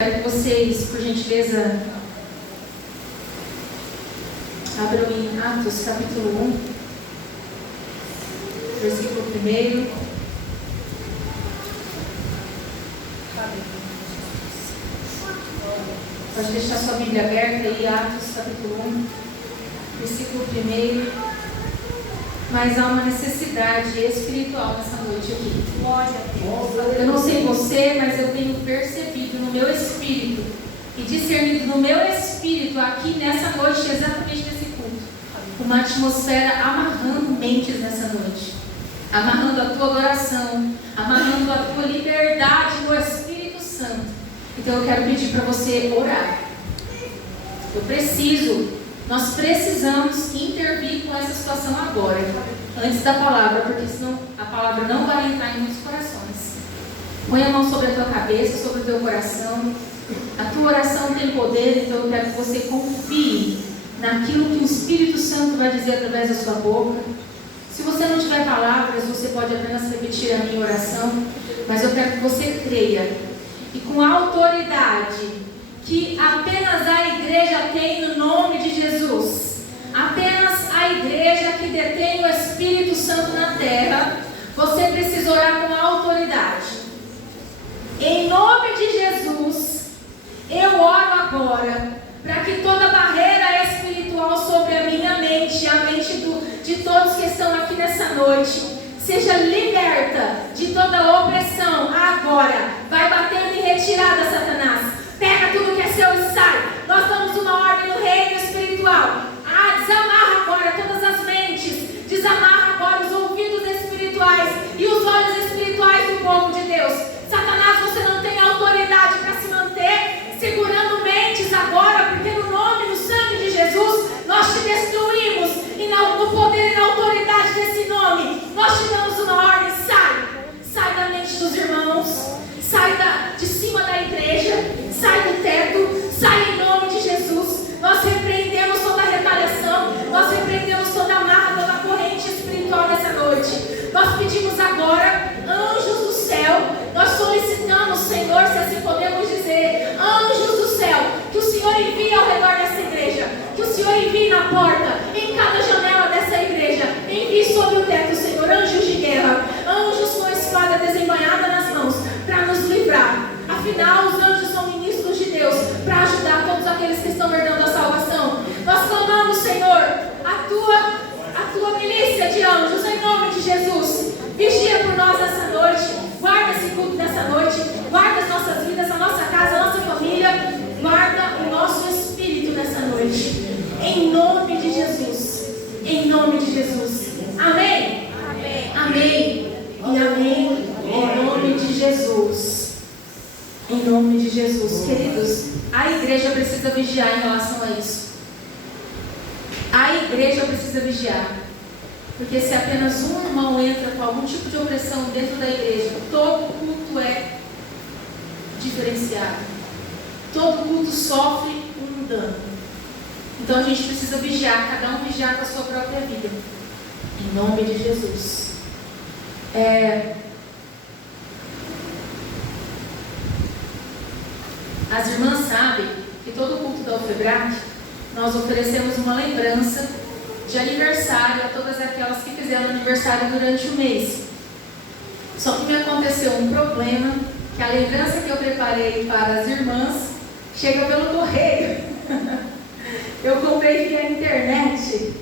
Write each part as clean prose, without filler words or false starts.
Quero que vocês, por gentileza, abram em Atos capítulo 1, versículo 1. Pode deixar sua Bíblia aberta aí, Atos capítulo 1, versículo 1. Mas há uma necessidade espiritual nessa noite aqui. Eu não sei você, mas eu tenho percebido no meu espírito e discernido no meu espírito aqui nessa noite, exatamente nesse culto, uma atmosfera amarrando mentes nessa noite, amarrando a tua adoração, amarrando a tua liberdade no Espírito Santo. Então eu quero pedir para você orar. Nós precisamos intervir com essa situação agora, antes da palavra, porque senão a palavra não vai entrar em muitos corações. Põe a mão sobre a tua cabeça, sobre o teu coração. A tua oração tem poder, então eu quero que você confie naquilo que o Espírito Santo vai dizer através da sua boca. Se você não tiver palavras, você pode apenas repetir a minha oração, mas eu quero que você creia e com autoridade que apenas a igreja tem no nome de Jesus, apenas a igreja que detém o Espírito Santo na terra, você precisa orar com autoridade. Em nome de Jesus, eu oro agora para que toda barreira espiritual sobre a minha mente, a mente de todos que estão aqui nessa noite, seja liberta de toda opressão agora. Vai batendo em retirada, Satanás. Pega tudo que é seu e sai. Nós damos uma ordem no reino espiritual. Desamarra agora todas as mentes. Desamarra agora os ouvidos espirituais e os olhos espirituais do povo de Deus. Satanás, você não tem autoridade para se manter segurando mentes agora, porque no nome e no sangue de Jesus nós te destruímos. E no poder e na autoridade desse nome, nós te damos uma ordem. Sai da mente dos irmãos. Sai de cima da igreja, sai do teto, sai em nome de Jesus. Nós repreendemos toda a retaliação, nós repreendemos toda a amarra, toda a corrente espiritual nessa noite. Nós pedimos agora, anjos do céu, nós solicitamos, Senhor, se assim podemos dizer, anjos do céu, que o Senhor envie ao redor dessa igreja, que o Senhor envie na porta, em cada janela dessa igreja, envie sobre o teto, Senhor, anjos de guerra, anjos com a espada desembainhada nas mãos, para nos livrar. Afinal, os anjos são ministros de Deus para ajudar todos aqueles que estão herdando a salvação. Nós clamamos, Senhor, a tua milícia de anjos, em nome de Jesus. Vigia por nós nessa noite. Guarda esse culto nessa noite. Guarda as nossas vidas, a nossa casa, a nossa família. Guarda o nosso espírito nessa noite. Em nome de Jesus. Em nome de Jesus. Amém? Amém. Amém. E amém. Em nome de Jesus. Em nome de Jesus. Queridos, a igreja precisa vigiar em relação a isso. A igreja precisa vigiar. Porque se apenas um irmão entra com algum tipo de opressão dentro da igreja, todo culto é diferenciado. Todo culto sofre um dano. Então a gente precisa vigiar, cada um vigiar com a sua própria vida. Em nome de Jesus. As irmãs sabem que todo culto da Ofebrac, nós oferecemos uma lembrança de aniversário a todas aquelas que fizeram aniversário durante o mês. Só que me aconteceu um problema, que a lembrança que eu preparei para as irmãs chega pelo correio. Eu comprei via internet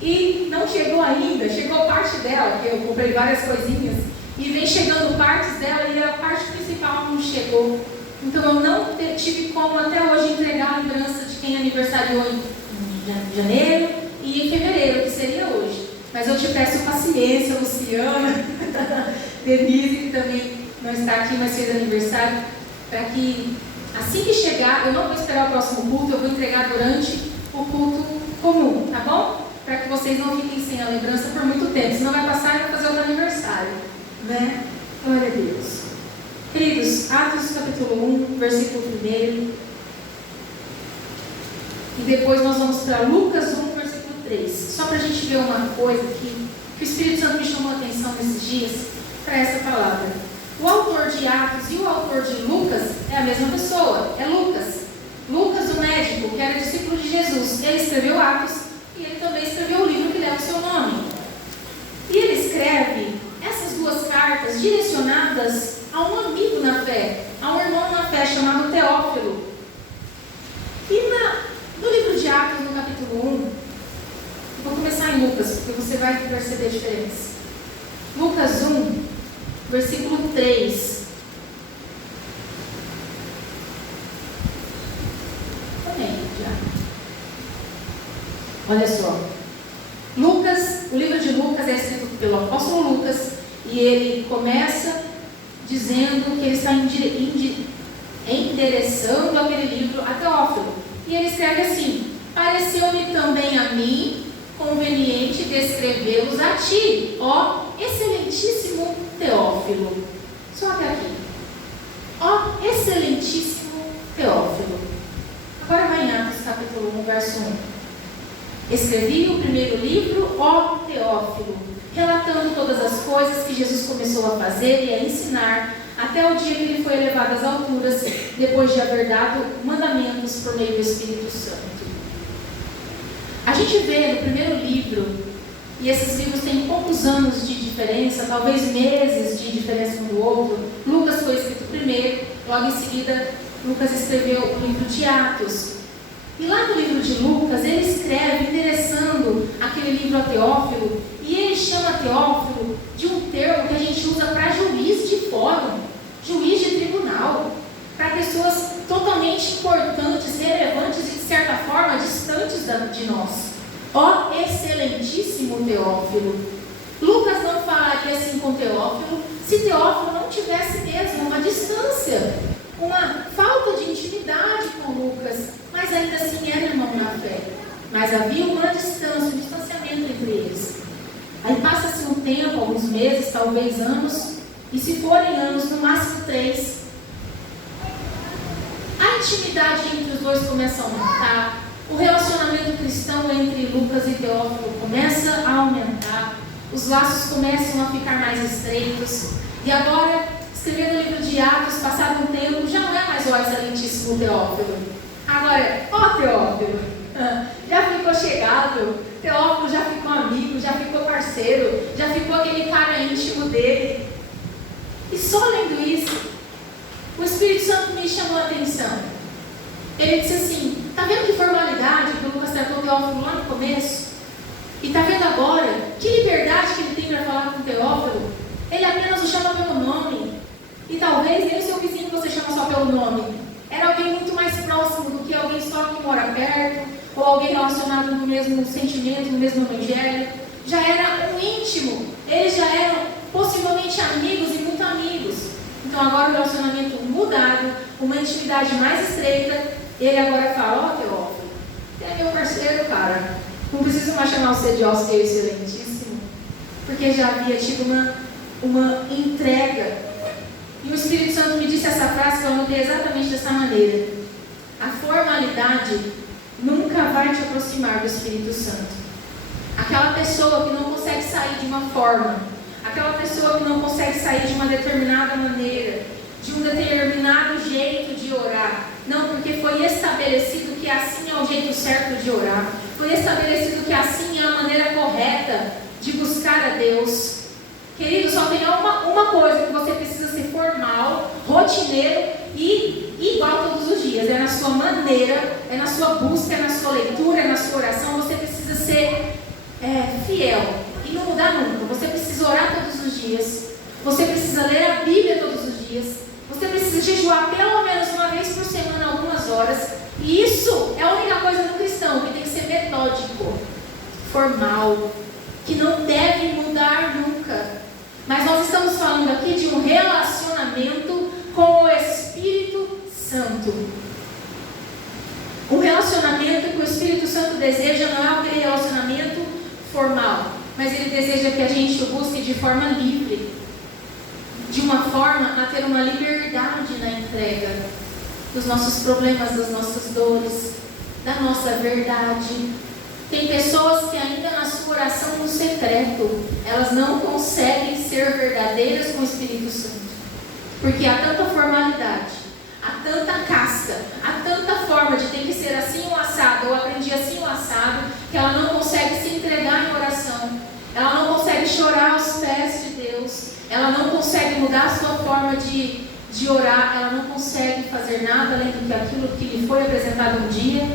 e não chegou ainda, chegou parte dela, que eu comprei várias coisinhas, e vem chegando partes dela e a parte principal não chegou. Então eu não tive como até hoje entregar a lembrança de quem aniversariou em janeiro e em fevereiro, que seria hoje. Mas eu te peço paciência, Luciana, Denise, que também não está aqui, mas fez aniversário, para que assim que chegar, eu não vou esperar o próximo culto, eu vou entregar durante o culto comum, tá bom? Para que vocês não fiquem sem a lembrança por muito tempo, senão vai passar e vai fazer outro aniversário, né? Glória a Deus. Queridos, Atos capítulo 1, versículo 1. E depois nós vamos para Lucas 1, versículo 3. Só para a gente ver uma coisa que o Espírito Santo me chamou a atenção nesses dias para essa palavra. O autor de Atos e o autor de Lucas é a mesma pessoa, é Lucas. Lucas, o médico, que era discípulo de Jesus, ele escreveu Atos e ele também escreveu o livro que leva o seu nome. E ele escreve essas duas cartas direcionadas a um amigo na fé, a um irmão na fé chamado Teófilo. E no livro de Atos, no capítulo 1, vou começar em Lucas, porque você vai perceber a diferença. Lucas 1, versículo 3. Olha só. Lucas, o livro de Lucas é escrito pelo apóstolo Lucas e ele começa dizendo que ele está endereçando aquele livro a Teófilo. E ele escreve assim: pareceu-me também a mim conveniente descrevê-los a ti, ó excelentíssimo Teófilo. Só até aqui. Ó excelentíssimo Teófilo. Agora vai em Atos capítulo 1, verso 1. Escrevi o primeiro livro, ó Teófilo, relatando todas as coisas que Jesus começou a fazer e a ensinar, até o dia que ele foi elevado às alturas, depois de haver dado mandamentos por meio do Espírito Santo. A gente vê no primeiro livro, e esses livros têm poucos anos de diferença, talvez meses de diferença um do outro. Lucas foi escrito primeiro, logo em seguida Lucas escreveu o livro de Atos. E lá no livro de Lucas, ele escreve endereçando aquele livro a Teófilo, e ele chama Teófilo de um termo que a gente usa para juiz de fórum, juiz de tribunal, para pessoas totalmente importantes, relevantes e, de certa forma, distantes de nós. Ó excelentíssimo Teófilo. Lucas não falaria assim com Teófilo se Teófilo não tivesse mesmo uma distância, uma falta de intimidade com Lucas, mas ainda assim era irmão na fé. Mas havia uma distância, um distanciamento entre eles. Aí passa-se um tempo, alguns meses, talvez anos, e se forem anos, no máximo 3, a intimidade entre os dois começa a aumentar, o relacionamento cristão entre Lucas e Teófilo começa a aumentar, os laços começam a ficar mais estreitos, e agora, escrevendo o livro de Atos, passado um tempo, já não é mais o excelentíssimo Teófilo. Agora, ó Teófilo, já ficou chegado, Teófilo já ficou amigo, já ficou parceiro, já ficou aquele cara íntimo dele. E só lendo isso, o Espírito Santo me chamou a atenção. Ele disse assim: tá vendo que formalidade que o Lucas tratou Teófilo lá no começo? E tá vendo agora que liberdade que ele tem para falar com Teófilo? Ele apenas o chama pelo nome. E talvez nem o seu vizinho você chama só pelo nome. Era alguém muito mais próximo do que alguém só que mora perto, ou alguém relacionado no mesmo sentimento, no mesmo evangelho. Já era um íntimo. Eles já eram possivelmente amigos e muito amigos. Então agora o relacionamento mudado, uma intimidade mais estreita. Ele agora fala: ó Teófilo, você é meu parceiro, cara. Não preciso mais chamar você de ó seu excelentíssimo, porque já havia tido uma entrega. E o Espírito Santo me disse essa frase que eu anotei exatamente dessa maneira: a formalidade nunca vai te aproximar do Espírito Santo. Aquela pessoa que não consegue sair de uma forma, aquela pessoa que não consegue sair de uma determinada maneira, de um determinado jeito de orar, não, porque foi estabelecido que assim é o jeito certo de orar, foi estabelecido que assim é a maneira correta de buscar a Deus. Querido, só tem uma coisa que você precisa ser formal, rotineiro e igual todos os dias. É na sua maneira, é na sua busca, é na sua leitura, é na sua oração. Você precisa ser fiel e não mudar nunca. Você precisa orar todos os dias. Você precisa ler a Bíblia todos os dias. Você precisa jejuar pelo menos uma vez por semana, algumas horas. E isso é a única coisa do cristão, que tem que ser metódico, formal, que não deve mudar nunca. Mas nós estamos falando aqui de um relacionamento com o Espírito Santo. Um relacionamento que o Espírito Santo deseja não é aquele relacionamento formal, mas ele deseja que a gente o busque de forma livre, de uma forma a ter uma liberdade na entrega dos nossos problemas, das nossas dores, da nossa verdade. Tem pessoas que ainda na sua oração no secreto, elas não conseguem ser verdadeiras com o Espírito Santo. Porque há tanta formalidade, há tanta casca, há tanta forma de ter que ser assim ou assado, ou aprendi assim ou assado, que ela não consegue se entregar em oração, ela não consegue chorar aos pés de Deus, ela não consegue mudar a sua forma de orar, ela não consegue fazer nada além do que aquilo que lhe foi apresentado um dia,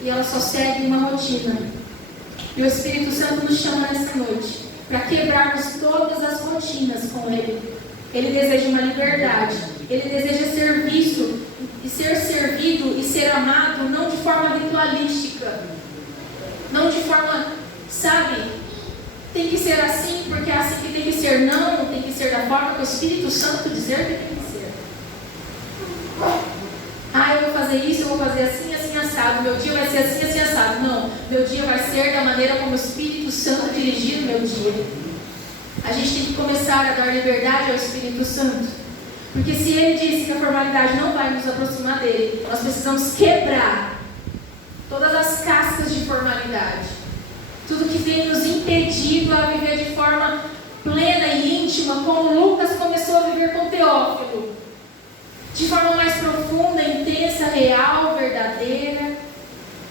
e ela só segue uma rotina. E o Espírito Santo nos chama nessa noite para quebrarmos todas as rotinas com Ele. Ele deseja uma liberdade, Ele deseja ser visto e ser servido e ser amado, não de forma ritualística, não de forma, sabe, tem que ser assim porque é assim que tem que ser. Não, tem que ser da forma que o Espírito Santo dizer que tem que ser. Eu vou fazer isso, eu vou fazer assim, assim, assado, meu dia vai ser assim, assim, assado. Não, meu dia vai ser da maneira como o Espírito Santo dirigir o meu dia. A gente tem que começar a dar liberdade ao Espírito Santo, porque se Ele disse que a formalidade não vai nos aproximar dEle, nós precisamos quebrar todas as cascas de formalidade, tudo que tem nos impedido a viver de forma plena e íntima, como Lucas começou a viver com Teófilo, de forma mais profunda, intensa, real, verdadeira,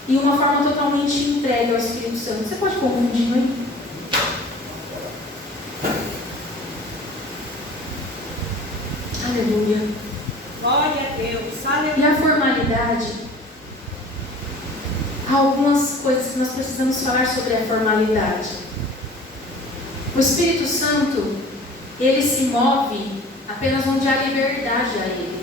e uma forma totalmente entregue ao Espírito Santo. Você pode confundir, não é? Aleluia. Glória a Deus. Aleluia. E a formalidade, há algumas coisas que nós precisamos falar sobre a formalidade. O Espírito Santo, ele se move apenas onde há liberdade a ele.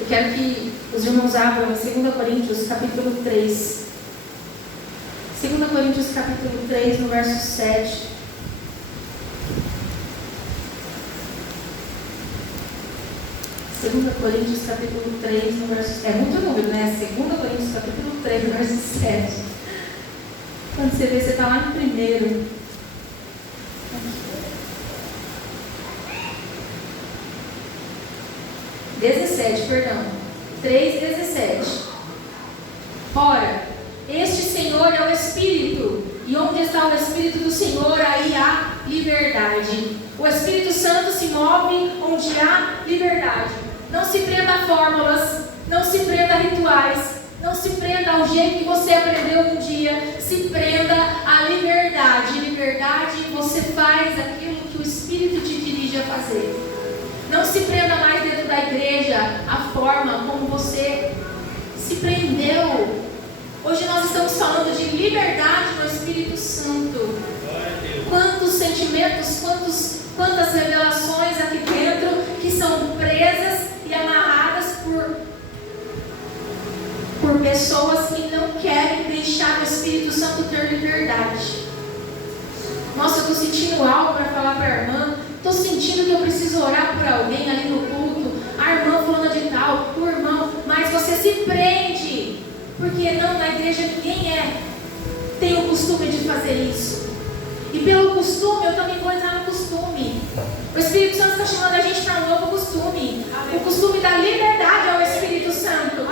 Eu quero que os irmãos abram em 2 Coríntios capítulo 3. 2 Coríntios capítulo 3, no verso 7. Segunda Coríntios capítulo 3, no verso... É muito número, né? 2 Coríntios capítulo 3, no verso 7. Quando você vê, você está lá em primeiro. 17, perdão. 3:17. Ora, este Senhor é o Espírito, e onde está o Espírito do Senhor, aí há liberdade. O Espírito Santo se move onde há liberdade. Não se prenda a fórmulas, não se prenda a rituais, não se prenda ao jeito que você aprendeu um dia. Se prenda à liberdade. Liberdade, você faz aquilo que o Espírito te dirige a fazer. Não se prenda mais dentro da igreja a forma como você se prendeu. Hoje nós estamos falando de liberdade no Espírito Santo. Quantos sentimentos, quantas revelações aqui dentro que são presas e amarradas por pessoas que não querem deixar o Espírito Santo ter liberdade. Nossa, eu estou sentindo algo para falar para a irmã. Estou sentindo que eu preciso orar por alguém ali no culto. A irmã fulana de tal, o irmão. Mas você se prende. Porque não, na igreja ninguém tem o costume de fazer isso. E pelo costume, eu também vou entrar no costume. O Espírito Santo está chamando a gente para um novo costume. O costume da liberdade ao Espírito Santo.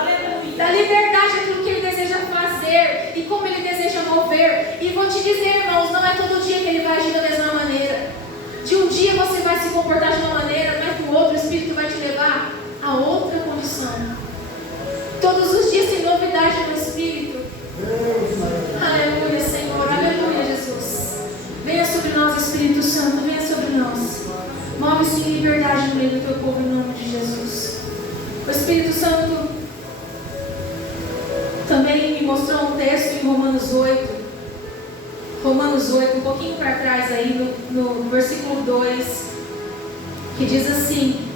Da liberdade àquilo que Ele deseja fazer e como Ele deseja mover. E vou te dizer, irmãos, não é todo dia que Ele vai agir da mesma maneira. De um dia você vai se comportar de uma maneira, mas do outro o Espírito vai te levar a outra condição. Todos os dias tem novidade no Espírito. Aleluia, Senhor. Aleluia, Jesus. Venha sobre nós, Espírito Santo. Venha sobre nós. Move-se em liberdade no meio do teu povo, em nome de Jesus. O Espírito Santo também me mostrou um texto em Romanos 8. Romanos 8, um pouquinho para trás aí, no versículo 2, que diz assim: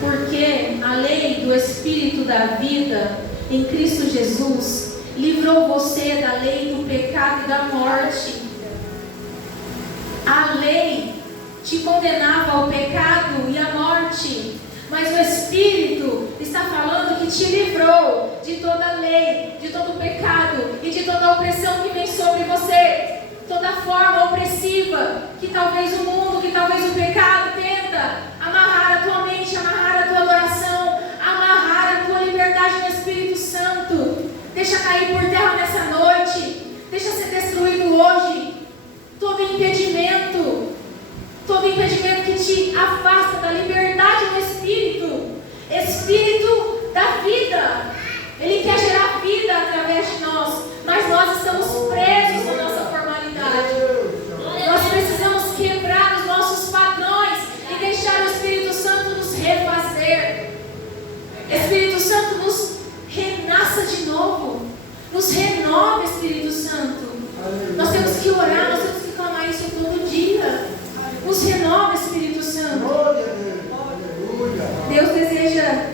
porque a lei do Espírito da vida em Cristo Jesus livrou você da lei do pecado e da morte. A lei te condenava ao pecado e à morte, mas o Espírito está falando que te livrou de toda a lei, de todo o pecado e de toda a opressão que vem sobre você, toda forma opressiva que talvez o mundo, que talvez o pecado tenta amarrar a tua mente, amarrar a tua adoração, amarrar a tua liberdade no Espírito Santo. Deixa cair por terra nessa noite, deixa ser destruído hoje todo impedimento, todo impedimento que te afasta da liberdade do Espírito da vida. Ele quer gerar vida através de nós, mas nós estamos presos na nossa formalidade. Nós precisamos quebrar os nossos padrões e deixar o Espírito Santo nos refazer. Espírito Santo, nos renasça de novo. Nos renova, Espírito Santo. Nós temos que orar, nós temos que clamar isso todo dia. Nos renova, Espírito Santo. Deus deseja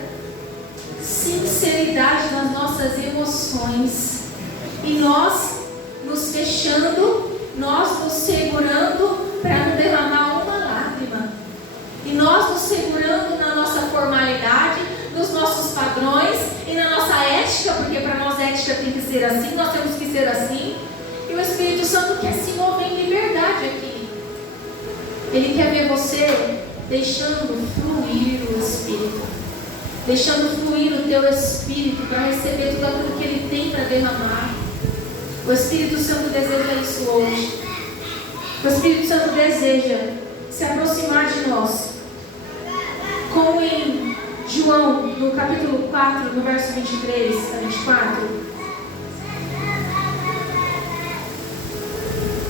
sinceridade nas nossas emoções. E nós nos fechando, nós nos segurando para não derramar uma lágrima. E nós nos segurando na nossa formalidade, nos nossos padrões e na nossa ética, porque para nós ética tem que ser assim, nós temos que ser assim. E o Espírito Santo quer se mover em liberdade aqui. Ele quer ver você deixando fluir o Espírito, deixando fluir o teu Espírito para receber tudo aquilo que Ele tem para derramar. O Espírito Santo deseja isso hoje. O Espírito Santo deseja se aproximar de nós, como em João, no capítulo 4, no verso 23 a 24.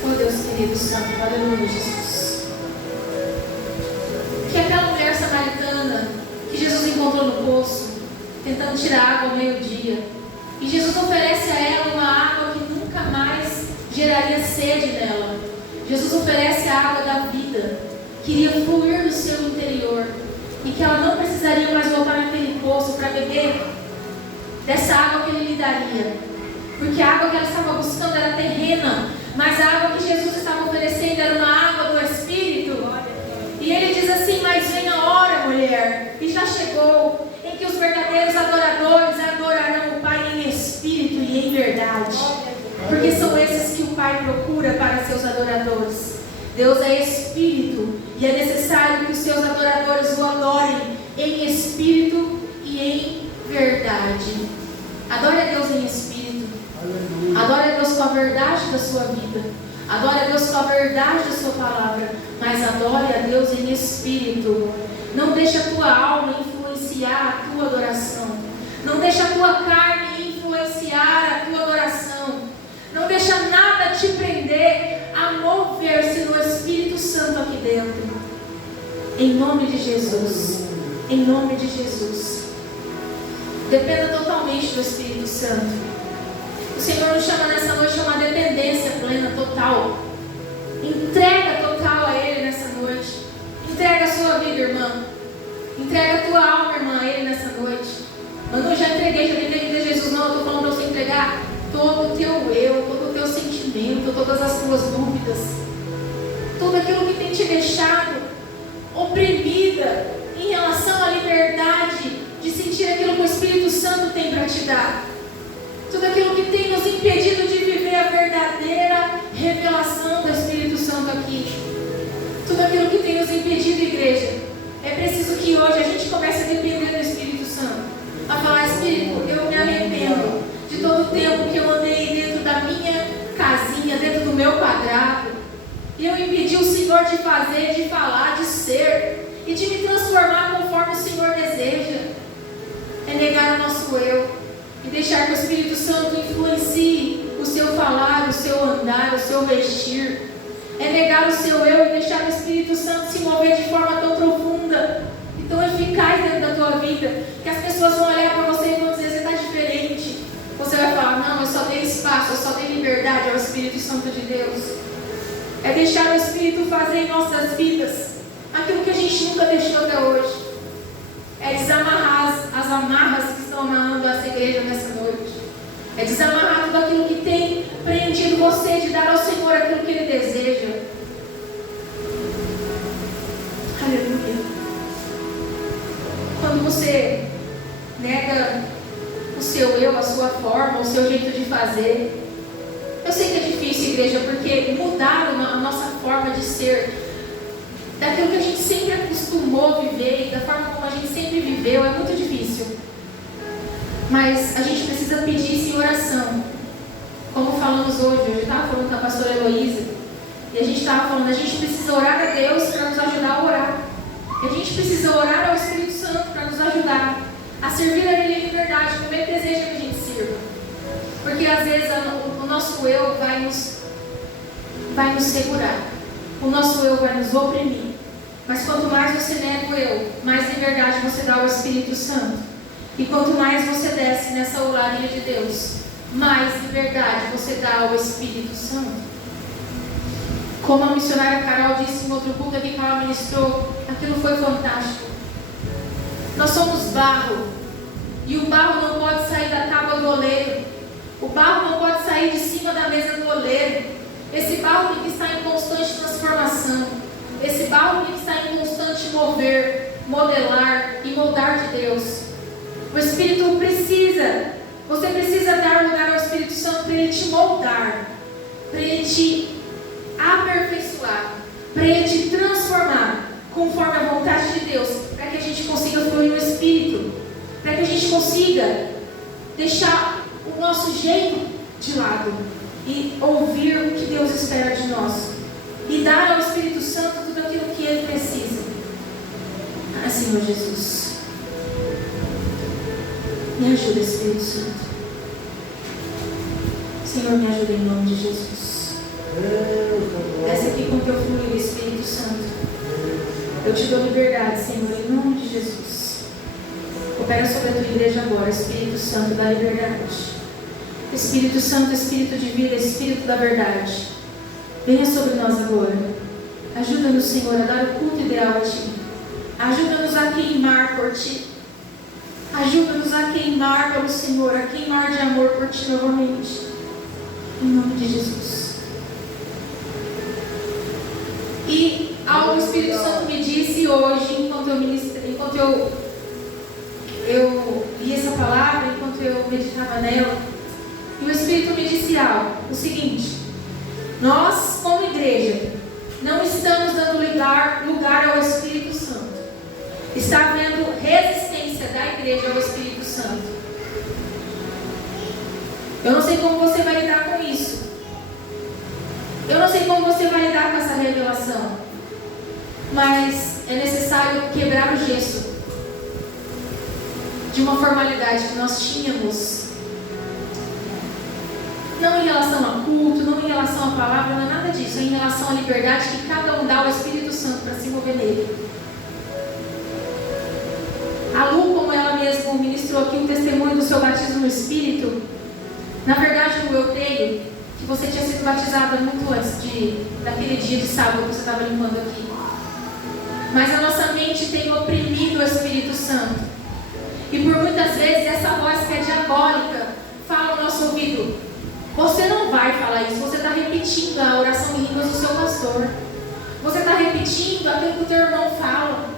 Oh Deus querido Santo, aleluia, Jesus. Que aquela mulher samaritana que Jesus encontrou no poço, tentando tirar água ao meio-dia, e Jesus oferece a ela uma água que nunca mais geraria sede nela. Jesus oferece a água da vida, que iria fluir do seu interior, e que ela não precisaria mais voltar naquele poço para beber dessa água que Ele lhe daria, porque a água que ela estava buscando era terrena, mas a água que Jesus estava oferecendo era uma água do Espírito. E Ele diz assim: mas vem a hora, mulher, e já chegou, em que os verdadeiros adoradores adorarão o Pai em espírito e em verdade, porque são esses que o Pai procura para seus adoradores. Deus é Espírito, e é necessário que os seus adoradores o adorem em espírito e em verdade. Adore a Deus em espírito. Adore a Deus com a verdade da sua vida. Adore a Deus com a verdade da sua palavra. Mas adore a Deus em espírito. Não deixe a tua alma influenciar a tua adoração. Não deixe a tua carne influenciar a tua adoração. Não deixa nada te prender a mover-se no Espírito Santo aqui dentro. Em nome de Jesus. Em nome de Jesus. Dependa totalmente do Espírito Santo. O Senhor nos chama nessa noite a uma dependência plena, total. Entrega total a Ele nessa noite. Entrega a sua vida, irmã. Entrega a tua alma, irmã, a Ele nessa noite. Mano, eu já entreguei, já tentei vida a Jesus. Não, eu estou falando para você entregar todo o teu eu, todo o teu sentimento, todas as tuas dúvidas, tudo aquilo que tem te deixado oprimida em relação à liberdade de sentir aquilo que o Espírito Santo tem para te dar, tudo aquilo que tem nos impedido de viver a verdadeira revelação do Espírito Santo aqui, tudo aquilo que tem nos impedido, igreja. É preciso que hoje a gente comece a depender do Espírito Santo, a falar: Espírito, eu me arrependo de todo o tempo que eu andei dentro da minha casinha, dentro do meu quadrado, e eu impedi o Senhor de fazer, de falar, de ser e de me transformar conforme o Senhor deseja. É negar o nosso eu e deixar que o Espírito Santo influencie o seu falar, o seu andar, o seu vestir. É negar o seu eu e deixar o Espírito Santo se mover de forma tão profunda e tão eficaz dentro da tua vida, que as pessoas vão olhar para você e vão dizer: você está diferente. Você vai falar: não, eu só dei espaço, eu só dei liberdade ao Espírito Santo de Deus. É deixar o Espírito fazer em nossas vidas aquilo que a gente nunca deixou até hoje. É desamarrar as amarras que estão amarrando essa igreja nessa noite. É desamarrar tudo aquilo que tem prendido você de dar ao Senhor aquilo que Ele deseja. Aleluia. Quando você nega o seu eu, a sua forma, o seu jeito de fazer. Eu sei que é difícil, igreja, porque mudar a nossa forma de ser, daquilo que a gente sempre acostumou viver e da forma como a gente sempre viveu, é muito difícil. Mas a gente precisa pedir isso em oração. Como falamos hoje, eu estava falando com a pastora Heloísa, E a gente estava falando, a gente precisa orar a Deus para nos ajudar a orar. E a gente precisa orar ao Espírito Santo para nos ajudar a servir a Ele em liberdade, como Ele deseja que a gente sirva. Porque às vezes o nosso eu vai nos segurar. O nosso eu vai nos oprimir. Mas quanto mais você nega o eu, mais liberdade você dá ao Espírito Santo. E quanto mais você desce nessa olaria de Deus, mais liberdade você dá ao Espírito Santo. Como a missionária Carol disse em outro culto aqui que ela ministrou, aquilo foi fantástico. Nós somos barro. E o barro não pode sair da tábua do oleiro. O barro não pode sair de cima da mesa do oleiro. Esse barro tem que estar em constante transformação. Esse barro tem que estar em constante mover, modelar e moldar de Deus. O Espírito precisa, você precisa dar lugar ao Espírito Santo para Ele te moldar, para Ele te aperfeiçoar, para Ele te transformar conforme a vontade de Deus, para que a gente consiga fluir no Espírito, para que a gente consiga deixar o nosso jeito de lado e ouvir o que Deus espera de nós e dar ao Espírito Santo tudo aquilo que Ele precisa. Ah, Senhor Jesus, me ajuda, Espírito Santo. Senhor, me ajuda em nome de Jesus. Desce aqui com o teu fluir, Espírito Santo. Eu te dou liberdade, Senhor, em nome de Jesus. Opera sobre a tua igreja agora, Espírito Santo da liberdade. Espírito Santo, Espírito de vida, Espírito da verdade. Venha sobre nós agora. Ajuda-nos, Senhor, a dar o culto ideal a Ti. Ajuda-nos a queimar por Ti. Ajuda-nos a queimar pelo Senhor, a queimar de amor por Ti novamente. Em nome de Jesus. E algo o Espírito Santo me disse hoje, enquanto eu li essa palavra, enquanto eu meditava nela. E o Espírito me disse algo, o seguinte: nós, como igreja, não estamos dando lugar ao Espírito Santo. Está havendo resistência da igreja ao Espírito Santo. Eu não sei como você vai lidar com isso. Eu não sei como você vai lidar com essa revelação. Mas é necessário quebrar o gesso de uma formalidade que nós tínhamos. Não em relação a culto, não em relação à palavra, não é nada disso. É em relação à liberdade que cada um dá ao Espírito Santo para se mover nele. A Lu, como ela mesma ministrou aqui o testemunho do seu batismo no Espírito, na verdade eu creio que você tinha sido batizada muito antes daquele dia de sábado que você estava limpando aqui. Mas a nossa mente tem oprimido o Espírito Santo. E por muitas vezes essa voz que é diabólica fala no nosso ouvido: você não vai falar isso, você está repetindo a oração em línguas do seu pastor. Você está repetindo aquilo que o teu irmão fala.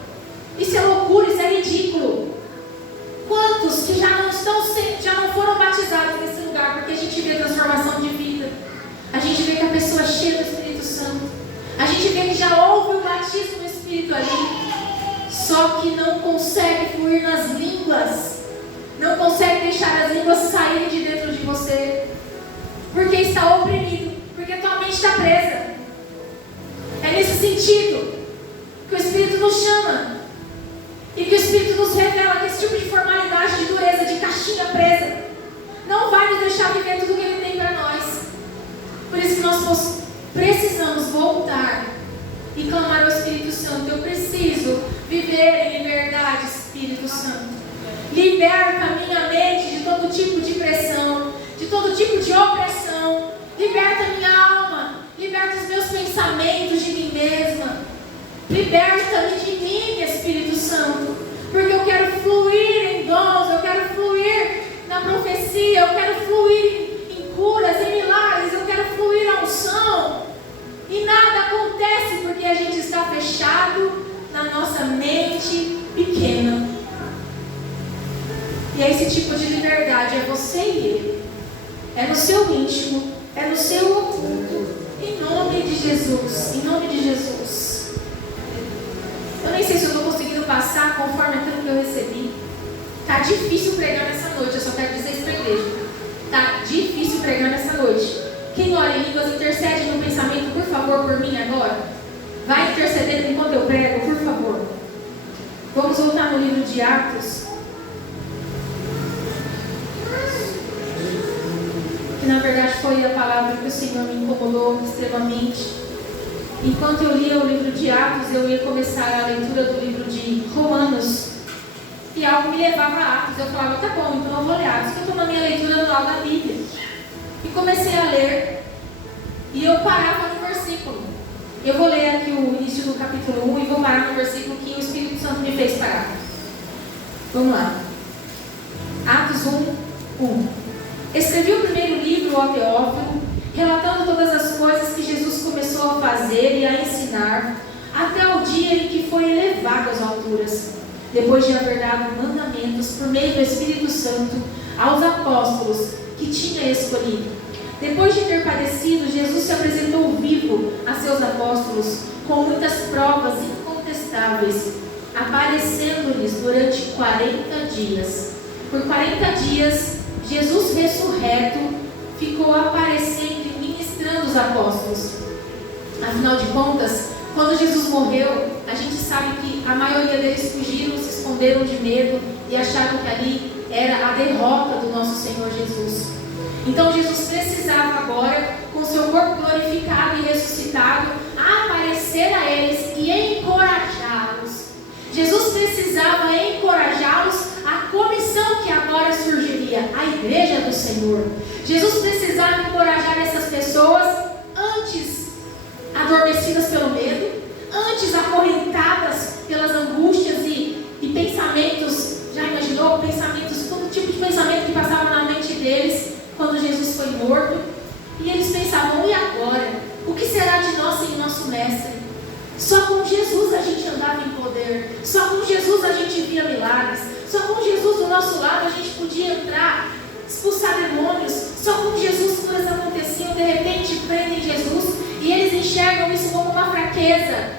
Isso é loucura, isso é ridículo. Quantos que já não foram batizados nesse lugar, porque a gente vê transformação de vida. A gente vê que a pessoa é cheia do Espírito Santo. A gente vê que já houve o batismo no Espírito ali. Só que não consegue fluir nas línguas. Não consegue deixar as línguas saírem de dentro de você. Porque está oprimido. Porque tua mente está presa. É nesse sentido que o Espírito nos chama. E que o Espírito nos revela que esse tipo de formalidade, de dureza, de caixinha presa, não vai nos deixar viver tudo o que Ele tem para nós. Por isso que nós precisamos voltar e clamar ao Espírito Santo. Eu preciso viver em liberdade, Espírito Santo. Liberta a minha mente de todo tipo de pressão, de todo tipo de opressão. Liberta a minha alma. Liberta os meus pensamentos de mim mesma. Liberta-me de mim, Espírito Santo. Porque eu quero fluir em dons, eu quero fluir na profecia, eu quero fluir em curas, em milagres, eu quero fluir na unção. E nada acontece porque a gente está fechado na nossa mente pequena. E é esse tipo de liberdade, é você e Ele. É no seu íntimo, é no seu oculto. Em nome de Jesus, em nome de Jesus. Eu nem sei se eu estou conseguindo passar conforme aquilo que eu recebi. Está difícil pregar nessa noite, eu só quero dizer isso para a igreja. Está difícil pregar nessa noite. Quem ora em línguas, intercede no pensamento, por favor, por mim agora. Vai intercedendo enquanto eu prego, por favor. Vamos voltar no livro de Atos. Que na verdade foi a palavra que o Senhor me incomodou extremamente. Enquanto eu lia o livro de Atos, eu ia começar a leitura do livro de Romanos. E algo me levava a Atos. Eu falava, tá bom, então eu vou ler Atos. Eu estou na minha leitura anual da Bíblia. E comecei a ler. E eu parava no versículo. Eu vou ler aqui o início do capítulo 1 e vou parar no versículo que o Espírito Santo me fez parar. Vamos lá. Atos 1. Escrevi o primeiro livro ao Teófilo, relatando todas as coisas que Jesus começou a fazer e a ensinar, até o dia em que foi elevado às alturas, depois de haver dado mandamentos por meio do Espírito Santo aos apóstolos que tinha escolhido. Depois de ter padecido, Jesus se apresentou vivo a seus apóstolos com muitas provas incontestáveis, aparecendo-lhes durante 40 dias. Por 40 dias, Jesus ressurreto ficou aparecendo e ministrando os apóstolos. Afinal de contas, quando Jesus morreu, a gente sabe que a maioria deles fugiram, se esconderam de medo e acharam que ali era a derrota do nosso Senhor Jesus. Então Jesus precisava agora, com seu corpo glorificado e ressuscitado, aparecer a eles e encorajá-los. Jesus precisava encorajá-los à comissão que agora surgiria, a igreja do Senhor. Jesus precisava encorajar essas pessoas antes adormecidas pelo medo, antes acorrentadas pelas angústias e pensamentos, já imaginou? Pensamentos, todo tipo de pensamento que passava na mente deles quando Jesus foi morto. E eles pensavam, e agora? O que será de nós sem o nosso mestre? Só com Jesus a gente andava em poder, só com Jesus a gente via milagres, só com Jesus do nosso lado a gente podia entrar, expulsar demônios, só com Jesus coisas aconteciam, de repente prendem Jesus e eles enxergam isso como uma fraqueza,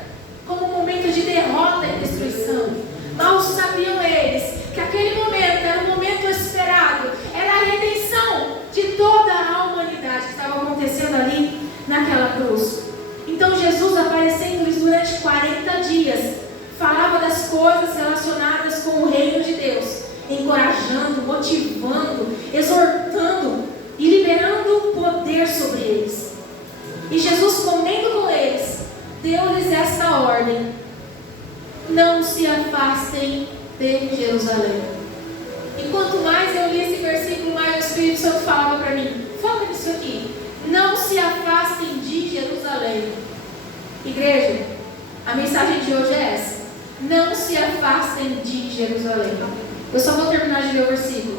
como um momento de derrota e destruição. Mal sabiam eles que aquele momento era um momento esperado, era a redenção de toda a humanidade que estava acontecendo ali naquela cruz. Então Jesus, aparecendo-lhes durante 40 dias, falava das coisas relacionadas com o reino de Deus, encorajando, motivando, exortando e liberando poder sobre eles. E Jesus, comendo com eles, deu-lhes esta ordem: não se afastem de Jerusalém. E quanto mais eu li esse versículo, mais o Espírito Santo falava para mim, foca nisso aqui: não se afastem de Jerusalém. Igreja, a mensagem de hoje é essa: não se afastem de Jerusalém. Eu só vou terminar de ler o versículo.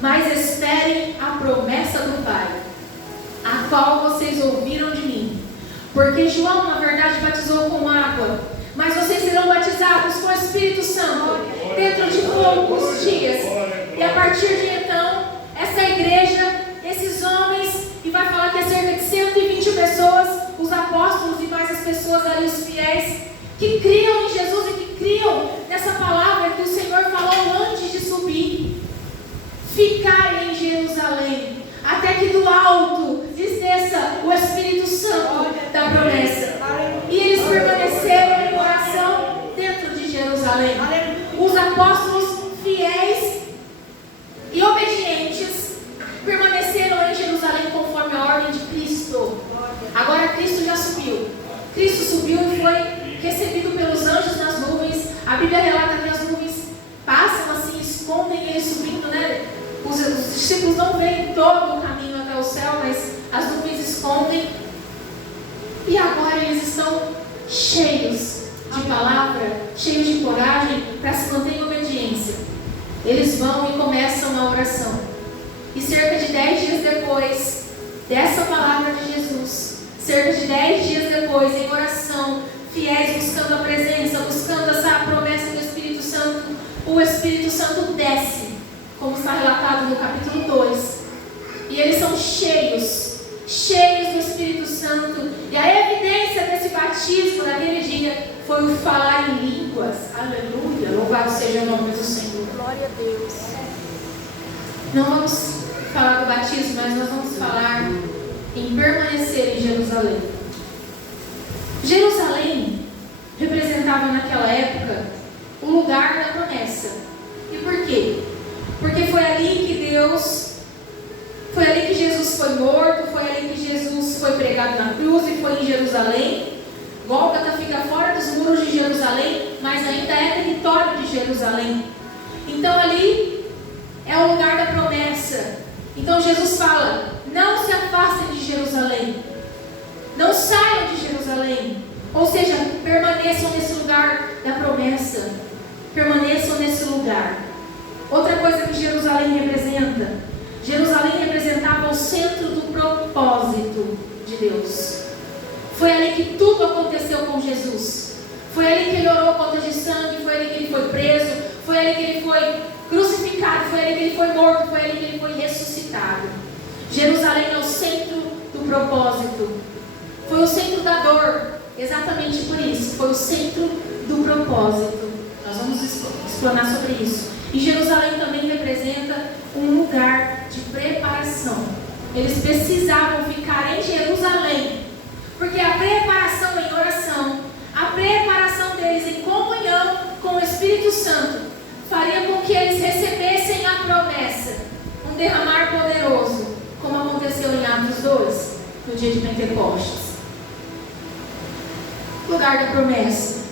Mas esperem a promessa do Pai, a qual vocês ouviram de mim. Porque João, na verdade, batizou com água, mas vocês serão batizados com o Espírito Santo dentro de poucos dias. E a partir de então, essa igreja, esses homens, e vai falar que é cerca de 120 pessoas, os apóstolos e mais as pessoas ali, os fiéis, que criam em Jesus e que criam nessa palavra que o Senhor falou antes de subir. Ficar em Jerusalém, até que do alto desça o Espírito Santo da promessa. E eles permaneceram em oração dentro de Jerusalém. Os apóstolos fiéis e obedientes permaneceram em Jerusalém conforme a ordem de Cristo. Agora Cristo já subiu. Cristo subiu e foi recebido pelos anjos nas nuvens. A Bíblia relata que as nuvens passam assim, escondem ele subindo, né? Os discípulos não veem todo o caminho até o céu, mas as nuvens escondem. E agora eles estão cheios de palavra, cheios de coragem para se manter em obediência. Eles vão e começam a oração. E cerca de 10 dias depois dessa palavra de Jesus, cerca de 10 dias depois, em oração, fiéis buscando a presença, buscando essa promessa do Espírito Santo, o Espírito Santo desce, como está relatado no capítulo 2. E eles são cheios do Espírito Santo. E a evidência desse batismo naquele dia foi o falar em línguas. Aleluia, louvado seja o nome do Senhor. Glória a Deus. Não vamos falar do batismo, mas nós vamos falar em permanecer em Jerusalém. Jerusalém representava naquela época o lugar da promessa. E por quê? Porque foi ali que Jesus foi morto, foi ali que Jesus foi pregado na cruz e foi em Jerusalém. Gólgota fica fora dos muros de Jerusalém, mas ainda é território de Jerusalém. Então ali é o lugar da promessa. Então Jesus fala: não se afastem de Jerusalém, não saiam de Jerusalém. Ou seja, permaneçam nesse lugar da promessa, permaneçam nesse lugar. Outra coisa que Jerusalém representa: Jerusalém representava o centro do propósito de Deus. Foi ali que tudo aconteceu com Jesus. Foi ali que ele orou conta de sangue, foi ali que ele foi preso, foi ali que ele foi crucificado, foi ali que ele foi morto, foi ali que ele foi ressuscitado. Jerusalém é o centro do propósito. Foi o centro da dor, exatamente por isso. Foi o centro do propósito. Nós vamos explanar sobre isso. E Jerusalém também representa um lugar de preparação. Eles precisavam ficar em Jerusalém, porque a preparação em oração, a preparação deles em comunhão com o Espírito Santo, faria com que eles recebessem a promessa, um derramar poderoso, como aconteceu em Atos 2, no dia de Pentecostes. Lugar da promessa.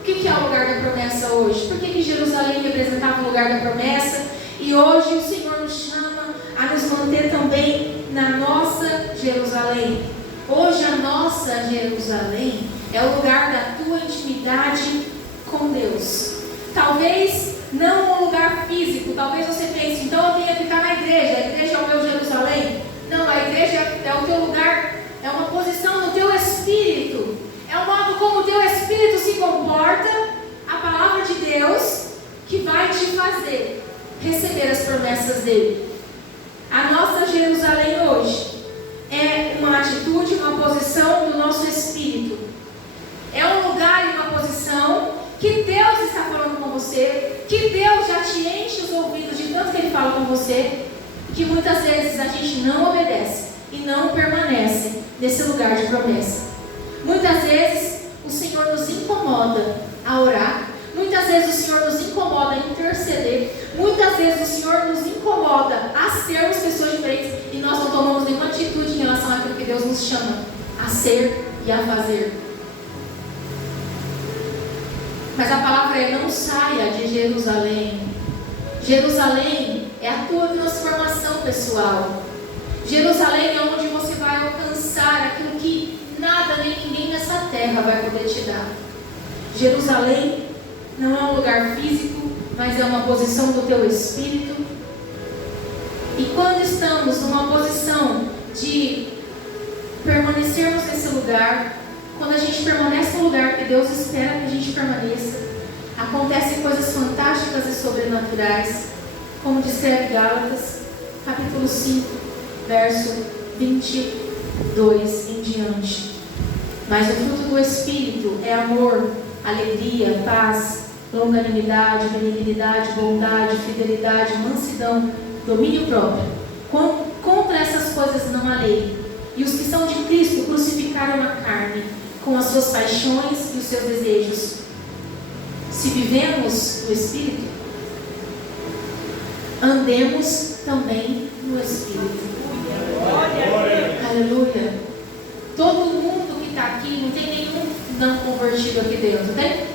O que é o lugar da promessa hoje? Por que Jerusalém representava o lugar da promessa? E hoje o Senhor nos chama a nos manter também na nossa Jerusalém. Hoje a nossa Jerusalém é o lugar da tua intimidade com Deus. Talvez não um lugar físico. Talvez você pense: então eu tenho que ficar na igreja. A igreja é o meu Jerusalém. Não, a igreja é o teu lugar. É uma posição no teu espírito. É o modo como o teu espírito se comporta, a palavra de Deus, que vai te fazer receber as promessas dele. A nossa Jerusalém hoje é uma atitude, uma posição do nosso espírito. É um lugar e uma posição que Deus está falando com você, que Deus já te enche os ouvidos de tanto que Ele fala com você, que muitas vezes a gente não obedece e não permanece nesse lugar de promessa. Muitas vezes o Senhor nos incomoda a orar. Muitas vezes o Senhor nos incomoda a interceder. Muitas vezes o Senhor nos incomoda a sermos pessoas diferentes e nós não tomamos nenhuma atitude em relação àquilo que Deus nos chama a ser e a fazer. Mas a palavra é: não saia de Jerusalém. Jerusalém é a tua transformação pessoal. Jerusalém é onde você vai alcançar aquilo que nada nem ninguém nessa terra vai poder te dar. Jerusalém não é um lugar físico, mas é uma posição do teu espírito. E quando estamos numa posição de permanecermos nesse lugar, quando a gente permanece no lugar que Deus espera que a gente permaneça, acontecem coisas fantásticas e sobrenaturais, como descreve Gálatas, capítulo 5, verso 22 em diante. Mas o fruto do Espírito é amor, alegria, paz, longanimidade, benignidade, bondade, fidelidade, mansidão, domínio próprio. Contra essas coisas não há lei. E os que são de Cristo crucificaram a carne, com as suas paixões e os seus desejos. Se vivemos no Espírito, andemos também no Espírito. Aleluia. Todo mundo que está aqui, não tem nenhum não convertido aqui dentro, tem?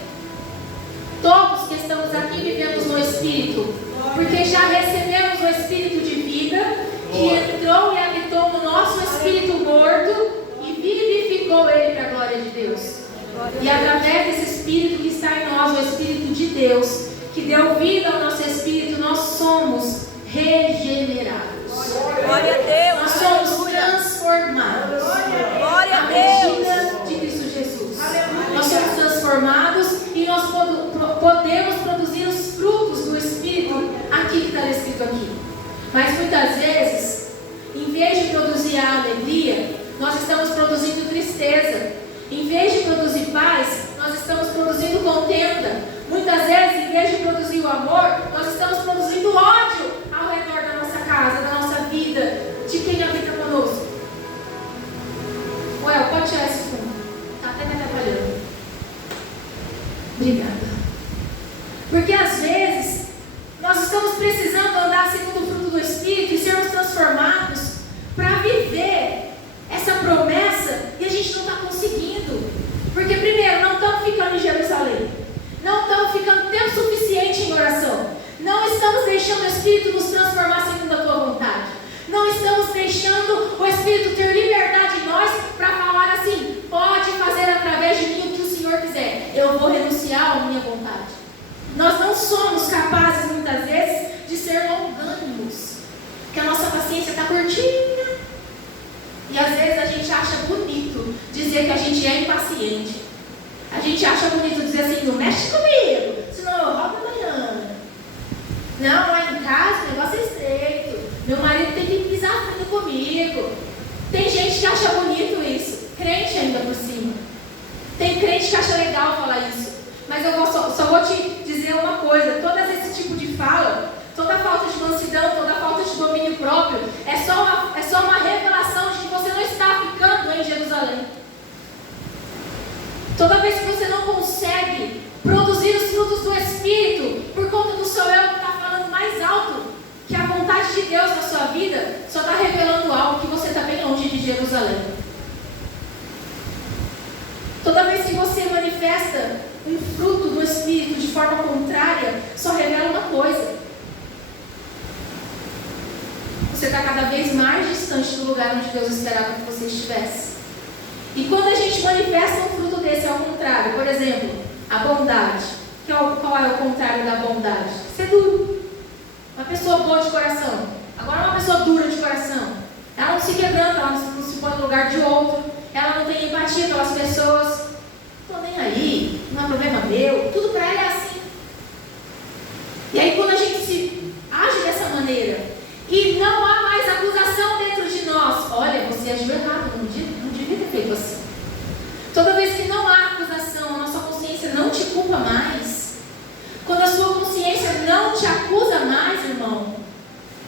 Todos que estamos aqui vivemos no Espírito, porque já recebemos o Espírito de vida, que entrou e habitou no nosso espírito morto e vivificou ele para a glória de Deus. E através desse Espírito que está em nós, o Espírito de Deus, que deu vida ao nosso espírito, nós somos regenerados. Glória a Deus. Nós somos transformados. Glória a à Deus. medida de Cristo Jesus. Nós somos transformados e nós podemos produzir os frutos do Espírito aqui que está escrito aqui. Mas muitas vezes, em vez de produzir a alegria, nós estamos produzindo tristeza. Em vez de produzir paz, nós estamos produzindo contenda. Muitas vezes, em vez de produzir o amor, nós estamos produzindo ódio ao redor da nossa casa, da nossa vida, de quem habita conosco. Espírito nos transformar segundo a tua vontade. Não estamos deixando o Espírito ter liberdade em nós para falar assim: pode fazer através de mim o que o Senhor quiser. Eu vou renunciar à minha vontade. Nós não somos capazes, muitas vezes, de ser longânimos. Porque a nossa paciência está curtinha. E às vezes a gente acha bonito dizer que a gente é impaciente. A gente acha bonito dizer assim: não mexe comigo, senão eu roubo amanhã. Não, lá em casa o negócio é estreito. Meu marido tem que pisar fundo comigo. Tem gente que acha bonito isso. Crente ainda por cima. Tem crente que acha legal falar isso. Mas eu só vou te dizer uma coisa: todo esse tipo de fala, toda falta de mansidão, toda falta de domínio próprio, é só uma revelação de que você não está ficando em Jerusalém. Toda vez que você não consegue produzir os frutos do Espírito, por conta do seu eu que está falando mais alto que a vontade de Deus na sua vida, só está revelando algo que você está bem longe de Jerusalém. Toda vez que você manifesta um fruto do Espírito de forma contrária, só revela uma coisa: você está cada vez mais distante do lugar onde Deus esperava que você estivesse. E quando a gente manifesta um fruto desse ao contrário, por exemplo, a bondade. Qual é o contrário da bondade? Ser duro. Uma pessoa boa de coração. Agora uma pessoa dura de coração. Ela não se quebranta, ela não se põe no lugar de outro. Ela não tem empatia pelas pessoas. Estou nem aí, não é problema meu. Tudo para ela é assim. E aí quando a gente age dessa maneira e não há mais acusação dentro de nós: olha, você agiu errado, não devia ter feito assim. Toda vez que não há acusação, a nossa consciência não te culpa mais. Quando a sua consciência não te acusa mais, irmão,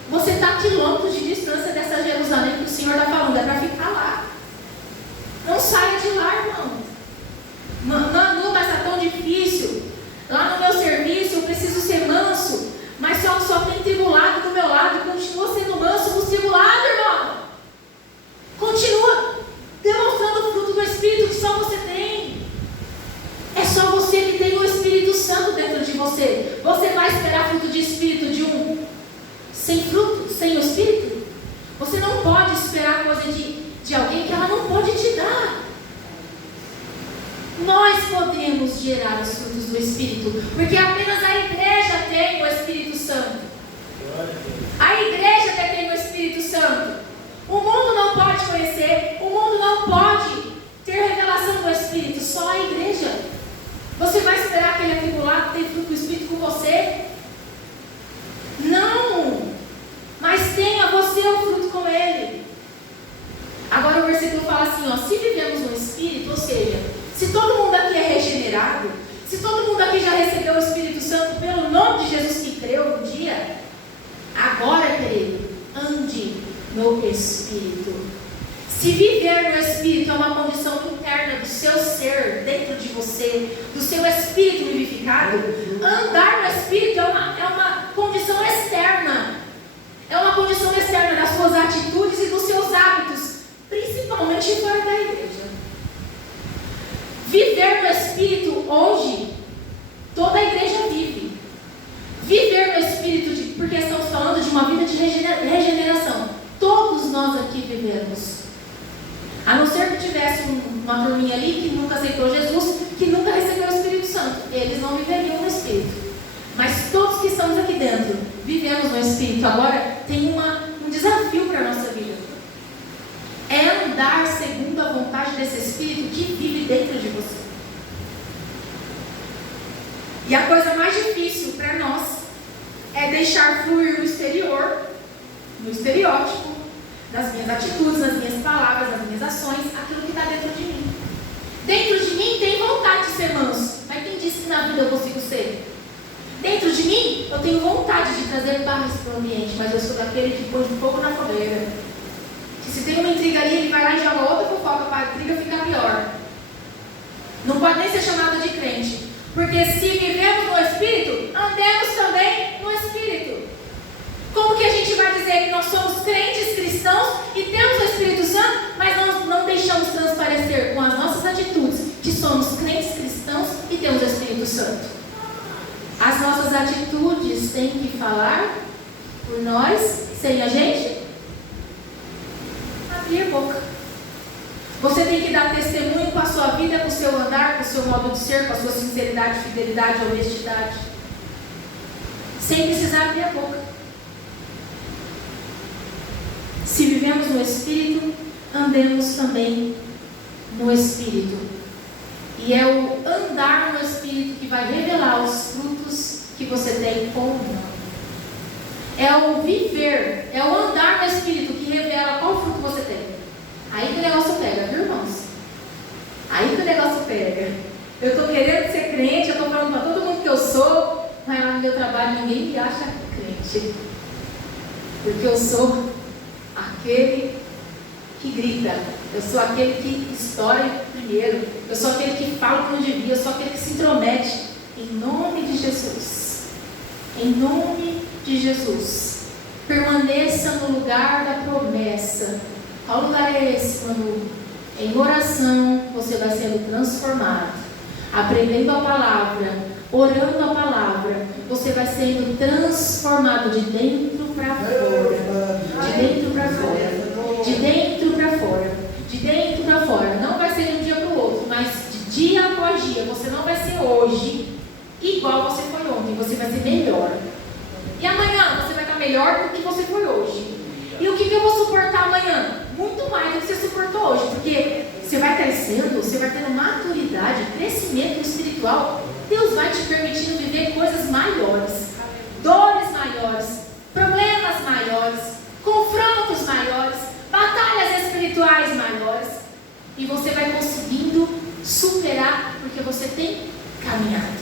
você está a quilômetros de distância dessa Jerusalém que o Senhor está falando. É para ficar lá. Não saia de lá, irmão. Não, mas está tão difícil. Lá no meu serviço eu preciso ser manso, mas só tem tribulado do meu lado e continua sendo manso nos tribulados, irmão. Continua demonstrando o fruto do Espírito que só você tem. É só você que tem o Espírito Santo dentro de você. Você vai esperar fruto de Espírito de um sem fruto, sem o Espírito? Você não pode esperar coisa de alguém que ela não pode te dar. Nós podemos gerar os frutos do Espírito, porque apenas a igreja tem o Espírito Santo. A igreja tem o Espírito Santo. O mundo não pode conhecer, o mundo não pode ter revelação do Espírito, só a igreja. Você vai esperar aquele atribulado ter fruto do Espírito com você? Não! Mas tenha você o fruto com ele. Agora o versículo fala assim, ó: se vivemos no Espírito, ou seja, se todo mundo aqui é regenerado, se todo mundo aqui já recebeu o Espírito Santo pelo nome de Jesus que creu um dia, agora, querido, ande no Espírito. Se viver no Espírito é uma condição interna do seu ser, dentro de você, do seu espírito vivificado, andar no Espírito é uma condição externa. É uma condição externa das suas atitudes e dos seus hábitos, principalmente fora da igreja. Viver no Espírito hoje, toda a igreja vive. Viver no Espírito, porque estamos falando de uma vida de regeneração. Todos nós aqui vivemos. A não ser que tivesse uma turminha ali que nunca aceitou Jesus, que nunca recebeu o Espírito Santo. Eles não viveriam no Espírito. Mas todos que estamos aqui dentro, vivemos no Espírito. Agora, tem um desafio para a nossa vida. É andar segundo a vontade desse Espírito que vive dentro de você. E a coisa mais difícil para nós é deixar fluir no exterior, no estereótipo, das minhas atitudes, das minhas palavras, das minhas ações, aquilo que está dentro de mim. Dentro de mim tem vontade de ser manso, mas quem disse que na vida eu consigo ser? Dentro de mim eu tenho vontade de trazer paz para o ambiente, mas eu sou daquele que põe fogo na fogueira. Que se tem uma intriga ali, ele vai lá e joga outra fofoca para a intriga ficar pior. Não pode nem ser chamado de crente, porque se vivemos no Espírito, andemos também no Espírito. Como que a gente vai dizer que nós somos crentes cristãos e temos o Espírito Santo, mas nós não deixamos transparecer com as nossas atitudes que somos crentes cristãos e temos o Espírito Santo? As nossas atitudes têm que falar por nós, sem a gente abrir a boca. Você tem que dar testemunho com a sua vida, com o seu andar, com o seu modo de ser, com a sua sinceridade, fidelidade, honestidade, sem precisar abrir a boca. Se vivemos no Espírito, andemos também no Espírito. E é o andar no Espírito que vai revelar os frutos que você tem ou não. É o viver, é o andar no Espírito que revela qual fruto você tem. Aí que o negócio pega, viu, irmãos? Aí que o negócio pega. Eu estou querendo ser crente, eu estou falando para todo mundo que eu sou, mas lá no meu trabalho ninguém me acha crente. Porque eu sou aquele que grita, eu sou aquele que estoura primeiro, eu sou aquele que fala como devia, eu sou aquele que se intromete. Em nome de Jesus. Em nome de Jesus. Permaneça no lugar da promessa. Qual lugar é esse, Manu? Em oração, você vai sendo transformado. Aprendendo a palavra, orando a palavra, você vai sendo transformado de dentro para fora. De dentro para fora. De dentro para fora. De dentro para fora. Não vai ser de um dia para o outro, mas de dia após dia. Você não vai ser hoje igual você foi ontem. Você vai ser melhor. E amanhã você vai estar melhor do que você foi hoje. E o que eu vou suportar amanhã? Muito mais do que você suportou hoje, porque você vai crescendo, você vai tendo maturidade, crescimento espiritual. Deus vai te permitindo viver coisas maiores, dores maiores, problemas maiores, confrontos maiores, batalhas espirituais maiores, e você vai conseguindo superar, porque você tem caminhado.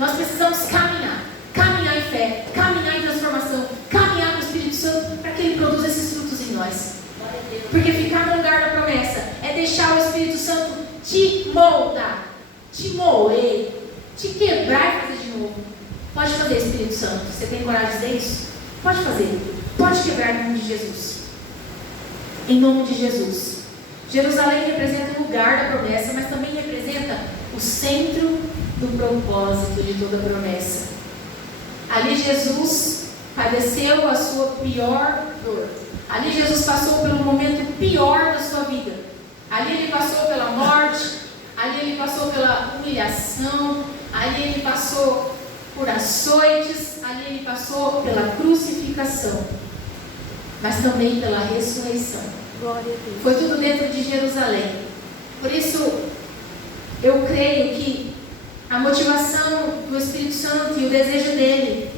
Nós precisamos caminhar em fé, caminhar em transformação, caminhar no Espírito Santo para que Ele produza esses frutos em nós. Porque ficar no lugar da promessa é deixar o Espírito Santo te moldar, te moer, te quebrar e fazer de novo. Pode fazer, Espírito Santo. Você tem coragem de dizer isso? Pode fazer. Pode quebrar em nome de Jesus. Em nome de Jesus. Jerusalém representa o lugar da promessa, mas também representa o centro do propósito de toda a promessa. Ali Jesus padeceu a sua pior dor. Ali Jesus passou pelo momento pior da sua vida. Ali Ele passou pela morte. Ali Ele passou pela humilhação. Ali Ele passou por açoites. Ali Ele passou pela crucificação. Mas também pela ressurreição. Glória a Deus. Foi tudo dentro de Jerusalém. Por isso, eu creio que a motivação do Espírito Santo e o desejo dele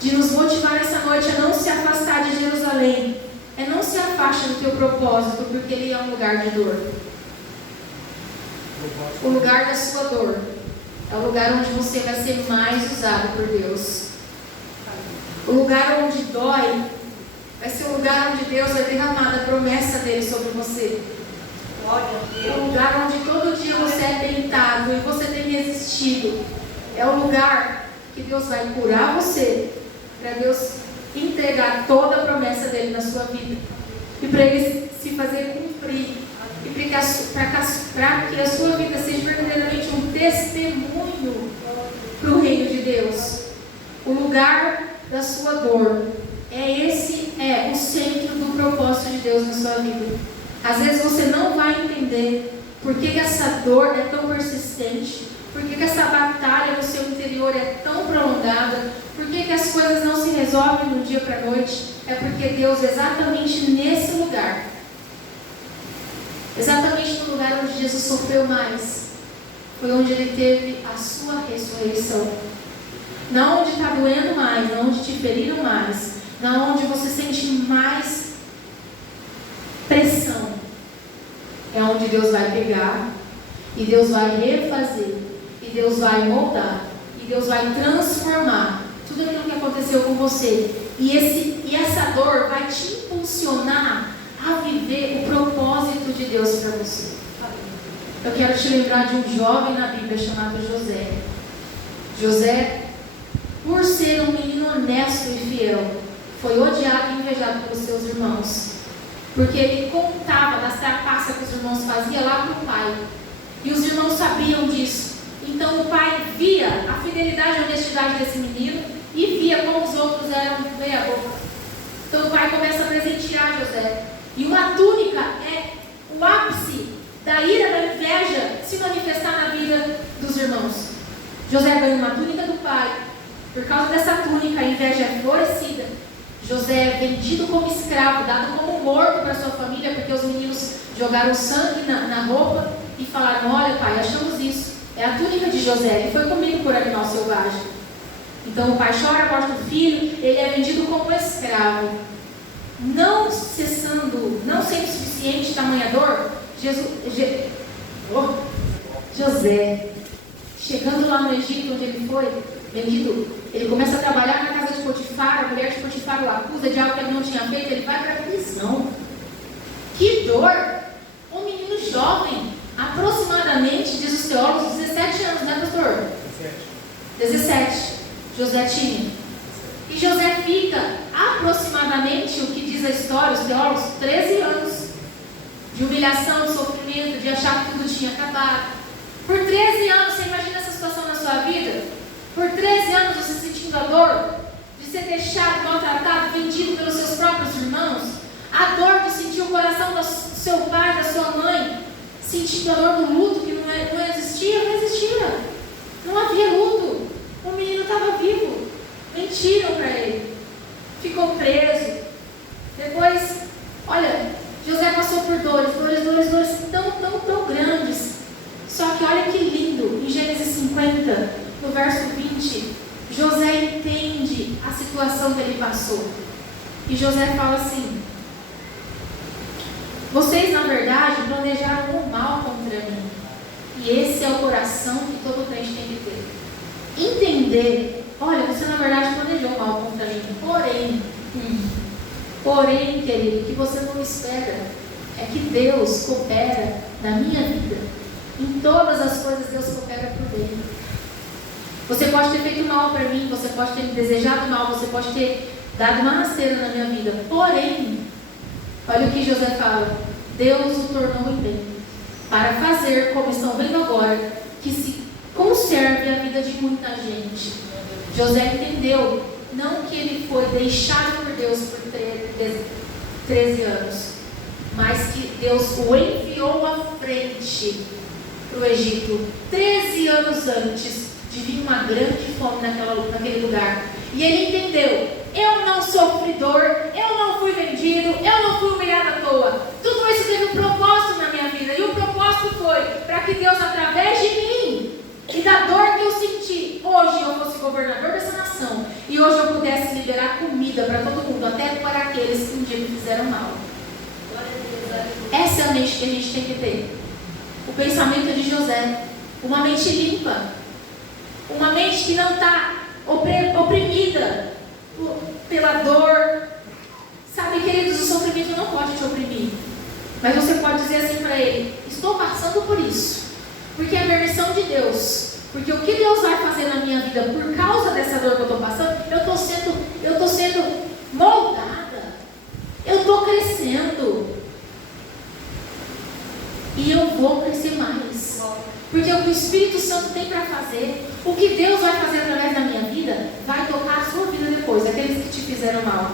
de nos motivar essa noite é não se afastar de Jerusalém, é não se afaste do teu propósito, porque ele é um lugar de dor. O lugar da sua dor é o lugar onde você vai ser mais usado por Deus. O lugar onde dói vai ser o lugar onde Deus vai derramar a promessa dele sobre você. O lugar onde todo dia você é tentado e você tem resistido. É o lugar que Deus vai curar você, para Deus entregar toda a promessa dele na sua vida. E para ele se fazer cumprir. E para que a sua vida seja verdadeiramente um testemunho para o reino de Deus. O lugar da sua dor. Esse é o centro do propósito de Deus na sua vida. Às vezes você não vai entender por que essa dor é tão persistente, por que essa batalha no seu interior é tão prolongada, por que as coisas não se resolvem do dia para a noite. É porque Deus, exatamente nesse lugar, exatamente no lugar onde Jesus sofreu mais, foi onde Ele teve a sua ressurreição. Não onde está doendo mais, não onde te feriram mais, não onde você sente mais pressão, é onde Deus vai pegar, e Deus vai refazer, e Deus vai moldar, e Deus vai transformar tudo aquilo que aconteceu com você, e essa dor vai te impulsionar a viver o propósito de Deus para você. Eu quero te lembrar de um jovem na Bíblia chamado José. José, por ser um menino honesto e fiel, foi odiado e invejado pelos seus irmãos, porque ele contava das trapaças que os irmãos faziam lá para o pai, e os irmãos sabiam disso. Então o pai via a fidelidade e a honestidade desse menino e via meia boca. Então o pai começa a presentear José. E uma túnica é o ápice da ira, da inveja se manifestar na vida dos irmãos. José ganha uma túnica do pai. Por causa dessa túnica, a inveja é florescida. José é vendido como escravo, dado como morto para sua família, porque os meninos jogaram sangue na roupa e falaram: olha pai, achamos isso. É a túnica de José, ele foi comido por animal selvagem. Então o pai chora a morte do filho, ele é vendido como escravo. Não cessando, não sendo suficiente tamanha dor, José, chegando lá no Egito, onde ele foi vendido, ele começa a trabalhar na casa de Potifar. A mulher de Potifar o acusa de algo que ele não tinha feito, ele vai para a prisão. Que dor! Um menino jovem, aproximadamente, diz os teólogos, 17 anos, né, pastor? 17. José tinha. E José fica aproximadamente, o que diz a história, os teólogos, 13 anos de humilhação, de sofrimento, de achar que tudo tinha acabado. Por 13 anos, você imagina essa situação na sua vida? Por 13 anos você sentindo a dor de ser deixado, maltratado, vendido pelos seus próprios irmãos, a dor de sentir o coração do seu pai, da sua mãe, sentindo a dor do luto que não existia. Não havia luto. O menino estava vivo. Mentiram para ele. Ficou preso. Depois, olha, José passou por dores tão grandes. Só que olha que lindo, em Gênesis 50, no verso 20, José entende a situação que ele passou. E José fala assim: vocês na verdade planejaram o mal contra mim. E esse é o coração que todo crente tem que ter. Entender, olha, você na verdade planejou mal contra mim. Porém, querido, o que você não espera é que Deus coopera na minha vida. Em todas as coisas Deus coopera por bem. Você pode ter feito mal para mim, você pode ter me desejado mal, você pode ter dado uma rasteira na minha vida. Porém, olha o que José fala: Deus o tornou em bem, para fazer, como estão vendo agora, que se conserve a vida de muita gente. José entendeu, não que ele foi deixado por Deus por 13 anos, mas que Deus o enviou à frente para o Egito, 13 anos antes de vir uma grande fome naquele lugar. E ele entendeu: eu não sofri dor, eu não fui vendido, eu não fui humilhado à toa. Tudo isso teve um propósito na minha vida. E o propósito foi para que Deus, através de mim e da dor que eu senti, hoje eu fosse governador dessa nação. E hoje eu pudesse liberar comida para todo mundo, até para aqueles que um dia me fizeram mal. Essa é a mente que a gente tem que ter. O pensamento de José. Uma mente limpa. Uma mente que não está oprimida pela dor. Sabe, queridos, o sofrimento não pode te oprimir. Mas você pode dizer assim para ele: estou passando por isso, porque é a permissão de Deus. Porque o que Deus vai fazer na minha vida por causa dessa dor que eu estou passando, eu estou sendo moldada. Eu estou crescendo. E eu vou crescer mais. Porque o que o Espírito Santo tem para fazer, o que Deus vai fazer através da minha vida, vai tocar a sua vida depois, aqueles que te fizeram mal.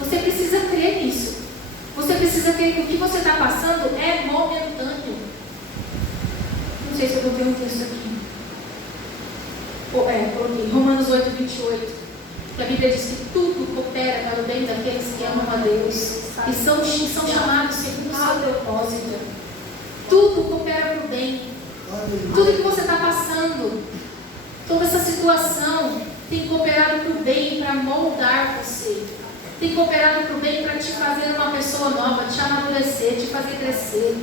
Você precisa crer nisso. Você precisa crer que o que você está passando é momentâneo. Não sei se eu botei um texto aqui. Coloquei Romanos 8, 28. Que a Bíblia diz que tudo coopera para o bem daqueles que amam a Deus, que são chamados segundo o seu propósito. Tudo coopera para o bem. Tudo que você está passando, toda essa situação, tem cooperado para o bem, para moldar você. Tem cooperado para o bem, para te fazer uma pessoa nova, te amadurecer, te fazer crescer.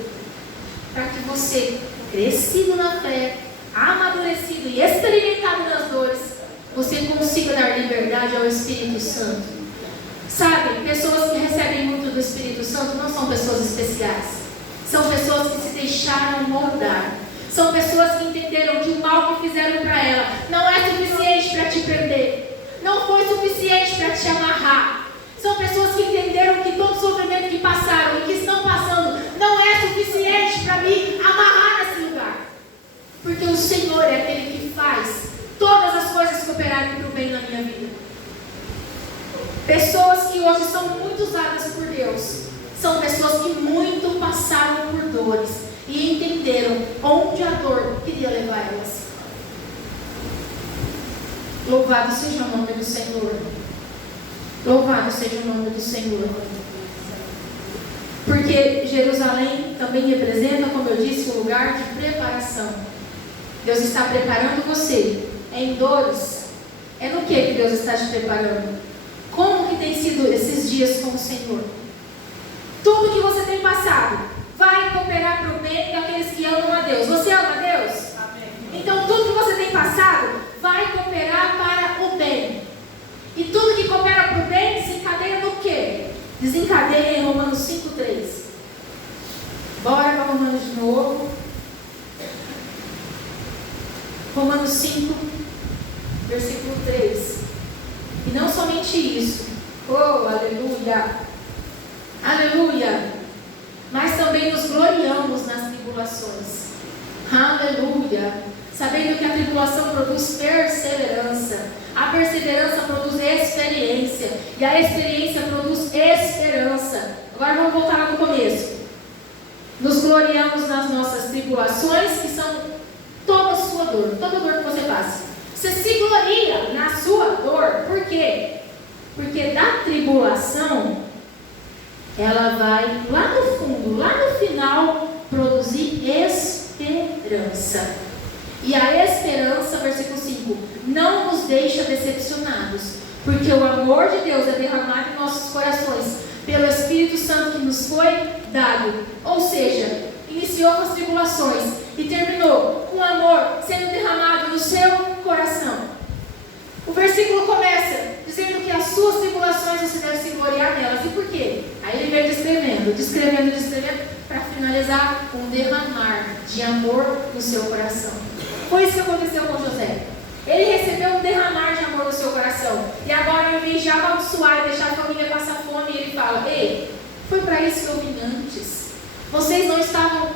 Para que você, crescido na fé, amadurecido e experimentado nas dores, você consiga dar liberdade ao Espírito Santo. Sabe, pessoas que recebem muito do Espírito Santo não são pessoas especiais. São pessoas que se deixaram moldar. São pessoas que entenderam que o mal que fizeram para ela não é suficiente para te prender. Não foi suficiente para te amarrar. São pessoas que entenderam que todo sofrimento que passaram e que estão passando não é suficiente para me amarrar nesse lugar. Porque o Senhor é aquele que faz todas as coisas cooperarem para o bem na minha vida. Pessoas que hoje são muito usadas por Deus são pessoas que muito passaram por dores e entenderam onde a dor queria levar elas. Louvado seja o nome do Senhor. Louvado seja o nome do Senhor. Porque Jerusalém também representa, como eu disse, um lugar de preparação. Deus está preparando você em dores. É no que Deus está te preparando? Como que tem sido esses dias com o Senhor? Tudo que você tem passado vai cooperar para o bem daqueles que amam a Deus. Você ama a Deus? Amém. Então tudo que você tem passado vai cooperar para o bem. E tudo que coopera para o bem desencadeia no quê? Desencadeia em Romanos 5,3. Bora para Romanos de novo. Romanos 5, versículo 3. E não somente isso. Oh, aleluia! Aleluia! Mas também nos gloriamos nas tribulações. Aleluia! Sabendo que a tribulação produz perseverança. A perseverança produz experiência. E a experiência produz esperança. Agora vamos voltar lá no começo. Nos gloriamos nas nossas tribulações, que são toda a sua dor, toda a dor que você passa. Você se gloria na sua dor. Por quê? Porque da tribulação, ela vai lá no fundo, lá no final, produzir esperança. E a esperança, versículo 5, não nos deixa decepcionados, porque o amor de Deus é derramado em nossos corações, pelo Espírito Santo que nos foi dado. Ou seja, iniciou com as tribulações e terminou com o amor sendo derramado no seu coração. O versículo começa dizendo que as suas tribulações você deve se gloriar nelas. E por quê? Aí ele vem descrevendo, para finalizar com um derramar de amor no seu coração. Foi isso que aconteceu com José. Ele recebeu um derramar de amor no seu coração. E agora, ao invés de amaldiçoar e deixar a família passar fome, ele fala: ei, foi para isso que eu vim antes. Vocês não estavam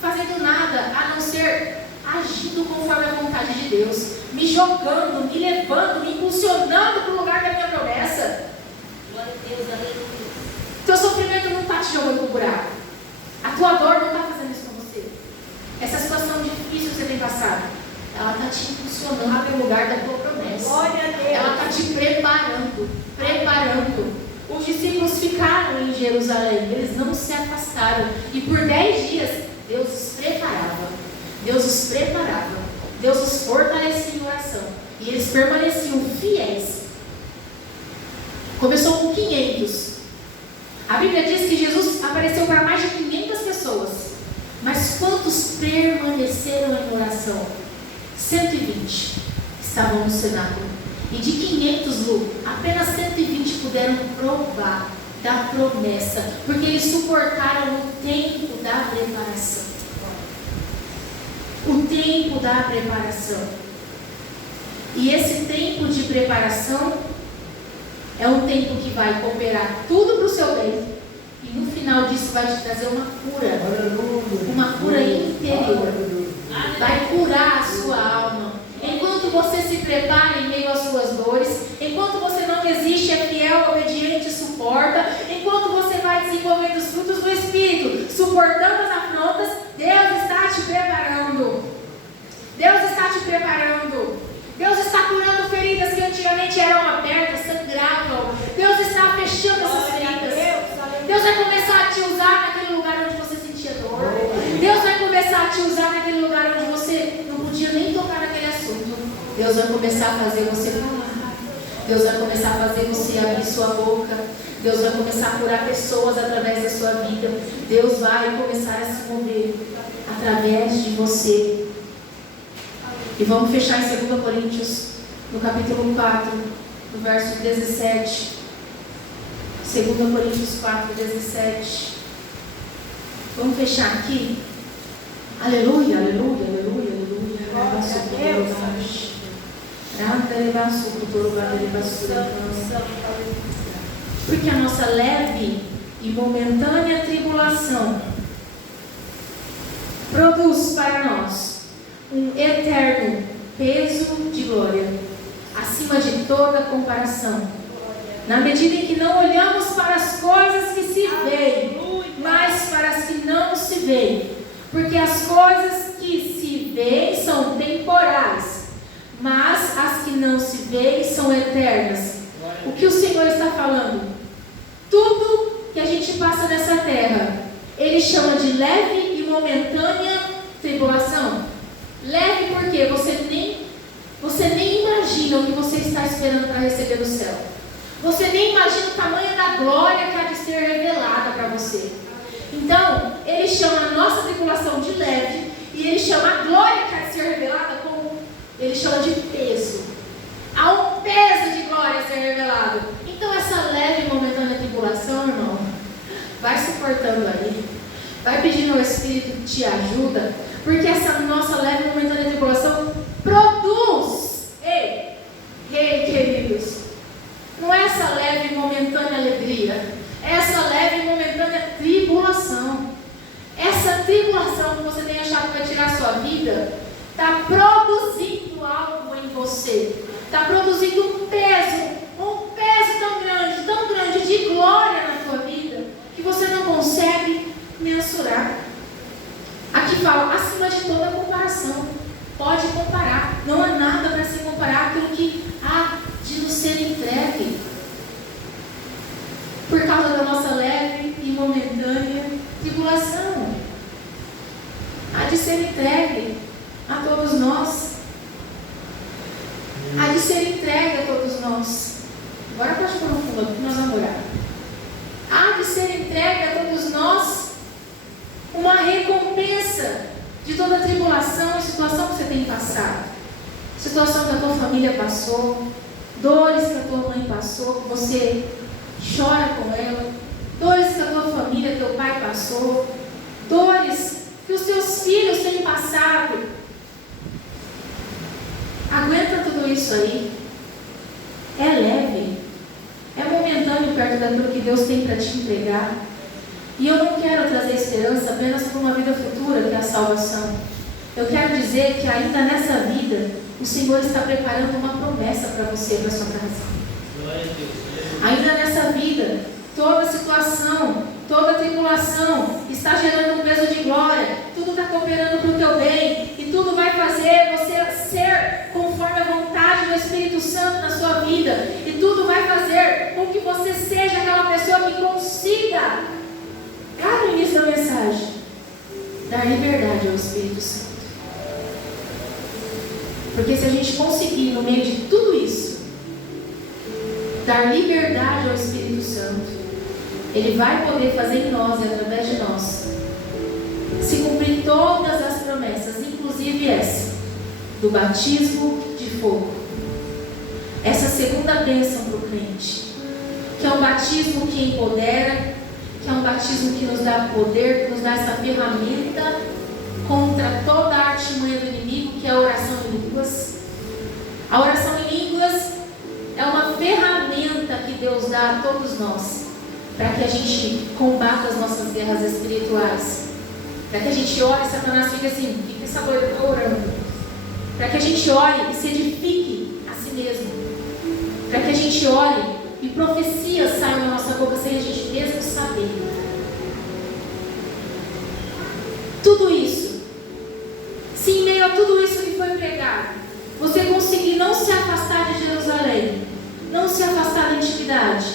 fazendo nada a não ser agindo conforme a vontade de Deus, me jogando, me levando, me impulsionando para o lugar da minha promessa. Glória a Deus, aleluia. Teu sofrimento não está te jogando para o buraco. A tua dor não está fazendo isso com você. Essa situação difícil que você tem passado, ela está te impulsionando para o lugar da tua promessa. Glória a Deus. Ela está te preparando. Os discípulos ficaram em Jerusalém, eles não se afastaram. E por 10 dias, Deus os preparava. Deus os fortalecia em oração. E eles permaneciam fiéis. Começou com 500. A Bíblia diz que Jesus apareceu para mais de 500 pessoas. Mas quantos permaneceram em oração? 120 estavam no cenáculo. E de 500, Lu, apenas 120 puderam provar da promessa. Porque eles suportaram o tempo da preparação. O tempo da preparação. E esse tempo de preparação é um tempo que vai cooperar tudo para o seu bem. E no final disso vai te trazer uma cura. Uma cura interior. Vai curar a sua alma. Enquanto você se prepara em meio às suas dores, enquanto você não desiste, é fiel, obediente, suporta, enquanto você vai desenvolvendo os frutos do Espírito, suportando as afrontas, Deus está te preparando. Deus está curando feridas que antigamente eram abertas, sangravam. Deus está fechando essas feridas. Deus vai começar a te usar naquele lugar onde você sentia dor. Deus vai começar a te usar naquele lugar onde você não podia nem tocar naquele assunto. Deus vai começar a fazer você falar. Deus vai começar a fazer você abrir sua boca. Deus vai começar a curar pessoas através da sua vida. Deus vai começar a se mover através de você. E vamos fechar em 2 Coríntios, no capítulo 4, no verso 17. 2 Coríntios 4, 17. Vamos fechar aqui. Aleluia, aleluia, aleluia, aleluia. Porque a nossa leve e momentânea tribulação produz para nós um eterno peso de glória, acima de toda comparação, Na medida em que não olhamos para as coisas que se veem, mas para as que não se veem. Porque as coisas que se veem são temporais, mas as que não se veem são eternas. O que o Senhor está falando? Tudo que a gente passa nessa terra, Ele chama de leve e momentânea tribulação. Leve porque você nem imagina o que você está esperando para receber do céu. Você nem imagina o tamanho da glória que há de ser revelada para você. Então, Ele chama a nossa tribulação de leve, e Ele chama a glória que há de ser revelada como, Ele chama de peso. Há um peso de glória a ser revelado. Então, essa leve e momentânea tribulação, irmão, vai suportando aí. Vai pedindo ao Espírito que te ajuda, porque essa nossa leve e momentânea tribulação produz. Ei, queridos, não é essa leve e momentânea alegria, é essa leve e momentânea tribulação. Essa tribulação que você tem achado que vai tirar a sua vida, está produzindo algo em você. Está produzindo um peso tão grande de glória na tua vida, que você não consegue mensurar. Aqui fala, acima de toda comparação. Pode comparar. Não há nada para se comparar aquilo que há de nos ser entregue. Por causa da nossa leve e momentânea tribulação. Há de ser entregue a todos nós. Há de ser entregue a todos nós. Agora pode pôr no fundo aqui, nós vamos orar. Há de ser entregue a todos nós uma recompensa de toda a tribulação e situação que você tem passado. Situação que a tua família passou, dores que a tua mãe passou, que você chora com ela, dores que a tua família, teu pai passou, dores que os teus filhos têm passado. Aguenta tudo isso aí. É leve, é momentâneo perto daquilo que Deus tem para te entregar. E eu não quero trazer esperança apenas para uma vida futura, que é a salvação. Eu quero dizer que ainda nessa vida, o Senhor está preparando uma promessa para você, para a sua casa. Ainda nessa vida, toda situação, toda tribulação está gerando um peso de glória. Tudo está cooperando para o teu bem. E tudo vai fazer você ser conforme a vontade do Espírito Santo na sua vida. E tudo vai fazer com que você seja aquela pessoa que consiga, lá no início da mensagem, dar liberdade ao Espírito Santo. Porque se a gente conseguir, no meio de tudo isso, dar liberdade ao Espírito Santo, Ele vai poder fazer em nós e através de nós se cumprir todas as promessas, inclusive essa do batismo de fogo. Essa segunda bênção para o crente, que é um batismo que empodera, que é um batismo que nos dá poder, que nos dá essa ferramenta contra toda a artimanha do inimigo, que é a oração em línguas. A oração em línguas é uma ferramenta que Deus dá a todos nós, para que a gente combata as nossas guerras espirituais, para que a gente ore e Satanás fique assim, o que essa doida está orando? Para que a gente ore e se edifique a si mesmo, para que a gente ore e profecias saiam da nossa boca sem a gente mesmo saber. Tudo isso, se em meio a tudo isso que foi pregado, você conseguir não se afastar de Jerusalém, não se afastar da intimidade,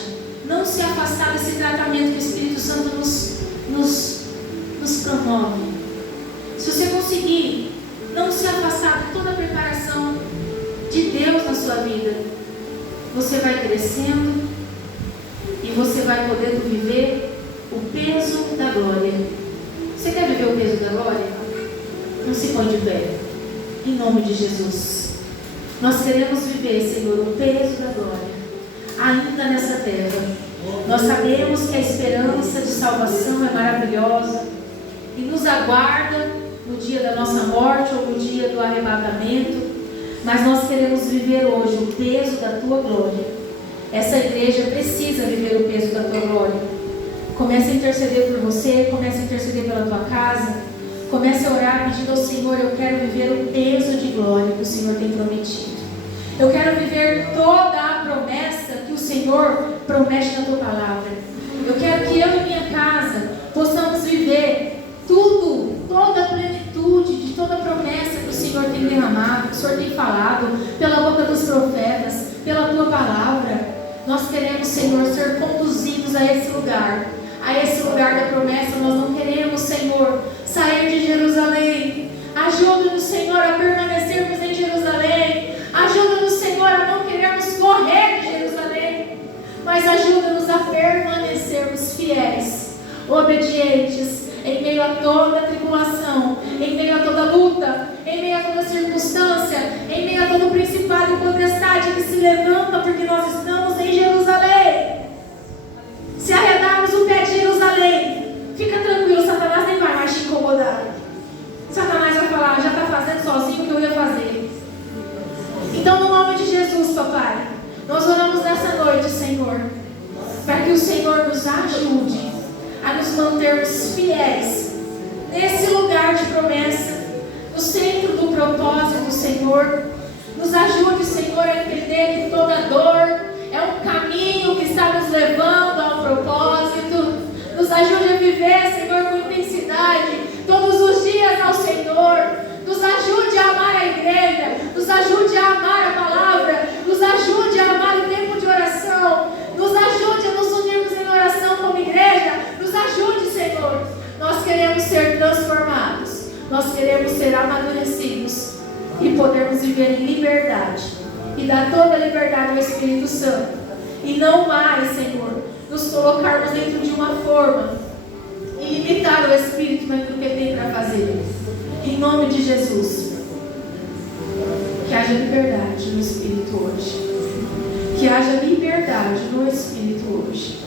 não se afastar desse tratamento que o Espírito Santo nos promove. Se você conseguir não se afastar de toda a preparação de Deus na sua vida, você vai crescendo e você vai podendo viver o peso da glória. Você quer viver o peso da glória? Não se põe de pé. Em nome de Jesus. Nós queremos viver, Senhor, o peso da glória, ainda nessa terra. Nós sabemos que a esperança de salvação é maravilhosa e nos aguarda no dia da nossa morte ou no dia do arrebatamento, mas nós queremos viver hoje o peso da Tua glória. Essa igreja precisa viver o peso da Tua glória. Comece a interceder por você, comece a interceder pela tua casa, comece a orar pedindo ao Senhor: eu quero viver o peso de glória que o Senhor tem prometido. Eu quero viver toda a promessa que o Senhor promete na tua palavra. Eu quero que eu e minha casa possamos viver tudo, toda a plenitude de toda a promessa que o Senhor tem derramado, que o Senhor tem falado pela boca dos profetas, pela tua palavra. Nós queremos, Senhor, ser conduzidos a esse lugar da promessa. Nós não queremos, Senhor, sair de Jerusalém. Ajuda-nos, Senhor, a permanecermos em Jerusalém. Ajuda-nos, Senhor, a não querermos correr de Jerusalém, mas ajuda-nos a permanecermos fiéis, obedientes, em meio a toda tribulação, em meio a toda luta, em meio a toda circunstância, em meio a todo principado e potestade que se levanta, porque nós estamos em Jerusalém. Se arredarmos o pé de Jerusalém, fica tranquilo, Satanás nem vai mais te incomodar. Satanás vai falar, já está fazendo sozinho o que eu ia fazer. Então, no nome de Jesus, papai, nós oramos nessa noite, Senhor, para que o Senhor nos ajude a nos mantermos fiéis nesse lugar de promessa, no centro do propósito do Senhor. Nos ajude, Senhor, a entender que toda dor é um caminho que está nos levando a um propósito. Nos ajude a viver, Senhor, com intensidade todos os dias ao Senhor. Nos ajude a amar a igreja, nos ajude a amar a palavra, nos ajude a amar o tempo de oração, nos ajude a nos unirmos em oração como igreja. Nos ajude, Senhor. Nós queremos ser transformados, nós queremos ser amadurecidos e podermos viver em liberdade e dar toda a liberdade ao Espírito Santo, e não mais, Senhor, nos colocarmos dentro de uma forma e limitar o Espírito naquilo que ele tem para fazer. Em nome de Jesus, que haja liberdade no Espírito hoje, que haja liberdade no Espírito hoje,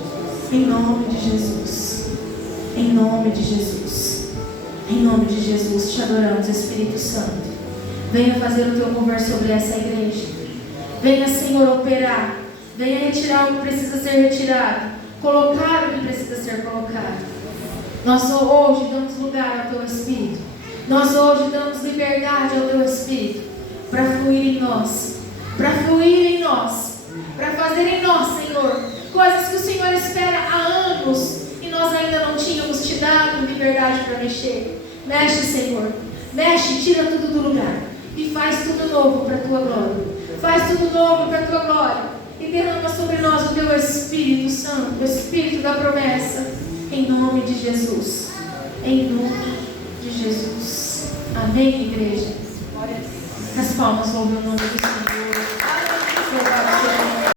em nome de Jesus, em nome de Jesus, em nome de Jesus. Te adoramos, Espírito Santo. Venha fazer o teu mover sobre essa igreja. Venha, Senhor, operar. Venha retirar o que precisa ser retirado, colocar o que precisa ser colocado. Nós hoje damos lugar ao teu Espírito. Nós hoje damos liberdade ao teu Espírito para fluir em nós, para fazer em nós, Senhor, coisas que o Senhor espera há anos e nós ainda não tínhamos te dado liberdade para mexer. Mexe, Senhor, mexe, tira tudo do lugar e faz tudo novo para a tua glória. Faz tudo novo para a tua glória e derrama sobre nós o teu Espírito Santo, o Espírito da promessa, em nome de Jesus. Em nome de Jesus. Amém, igreja? As palmas louvem o nome do Senhor.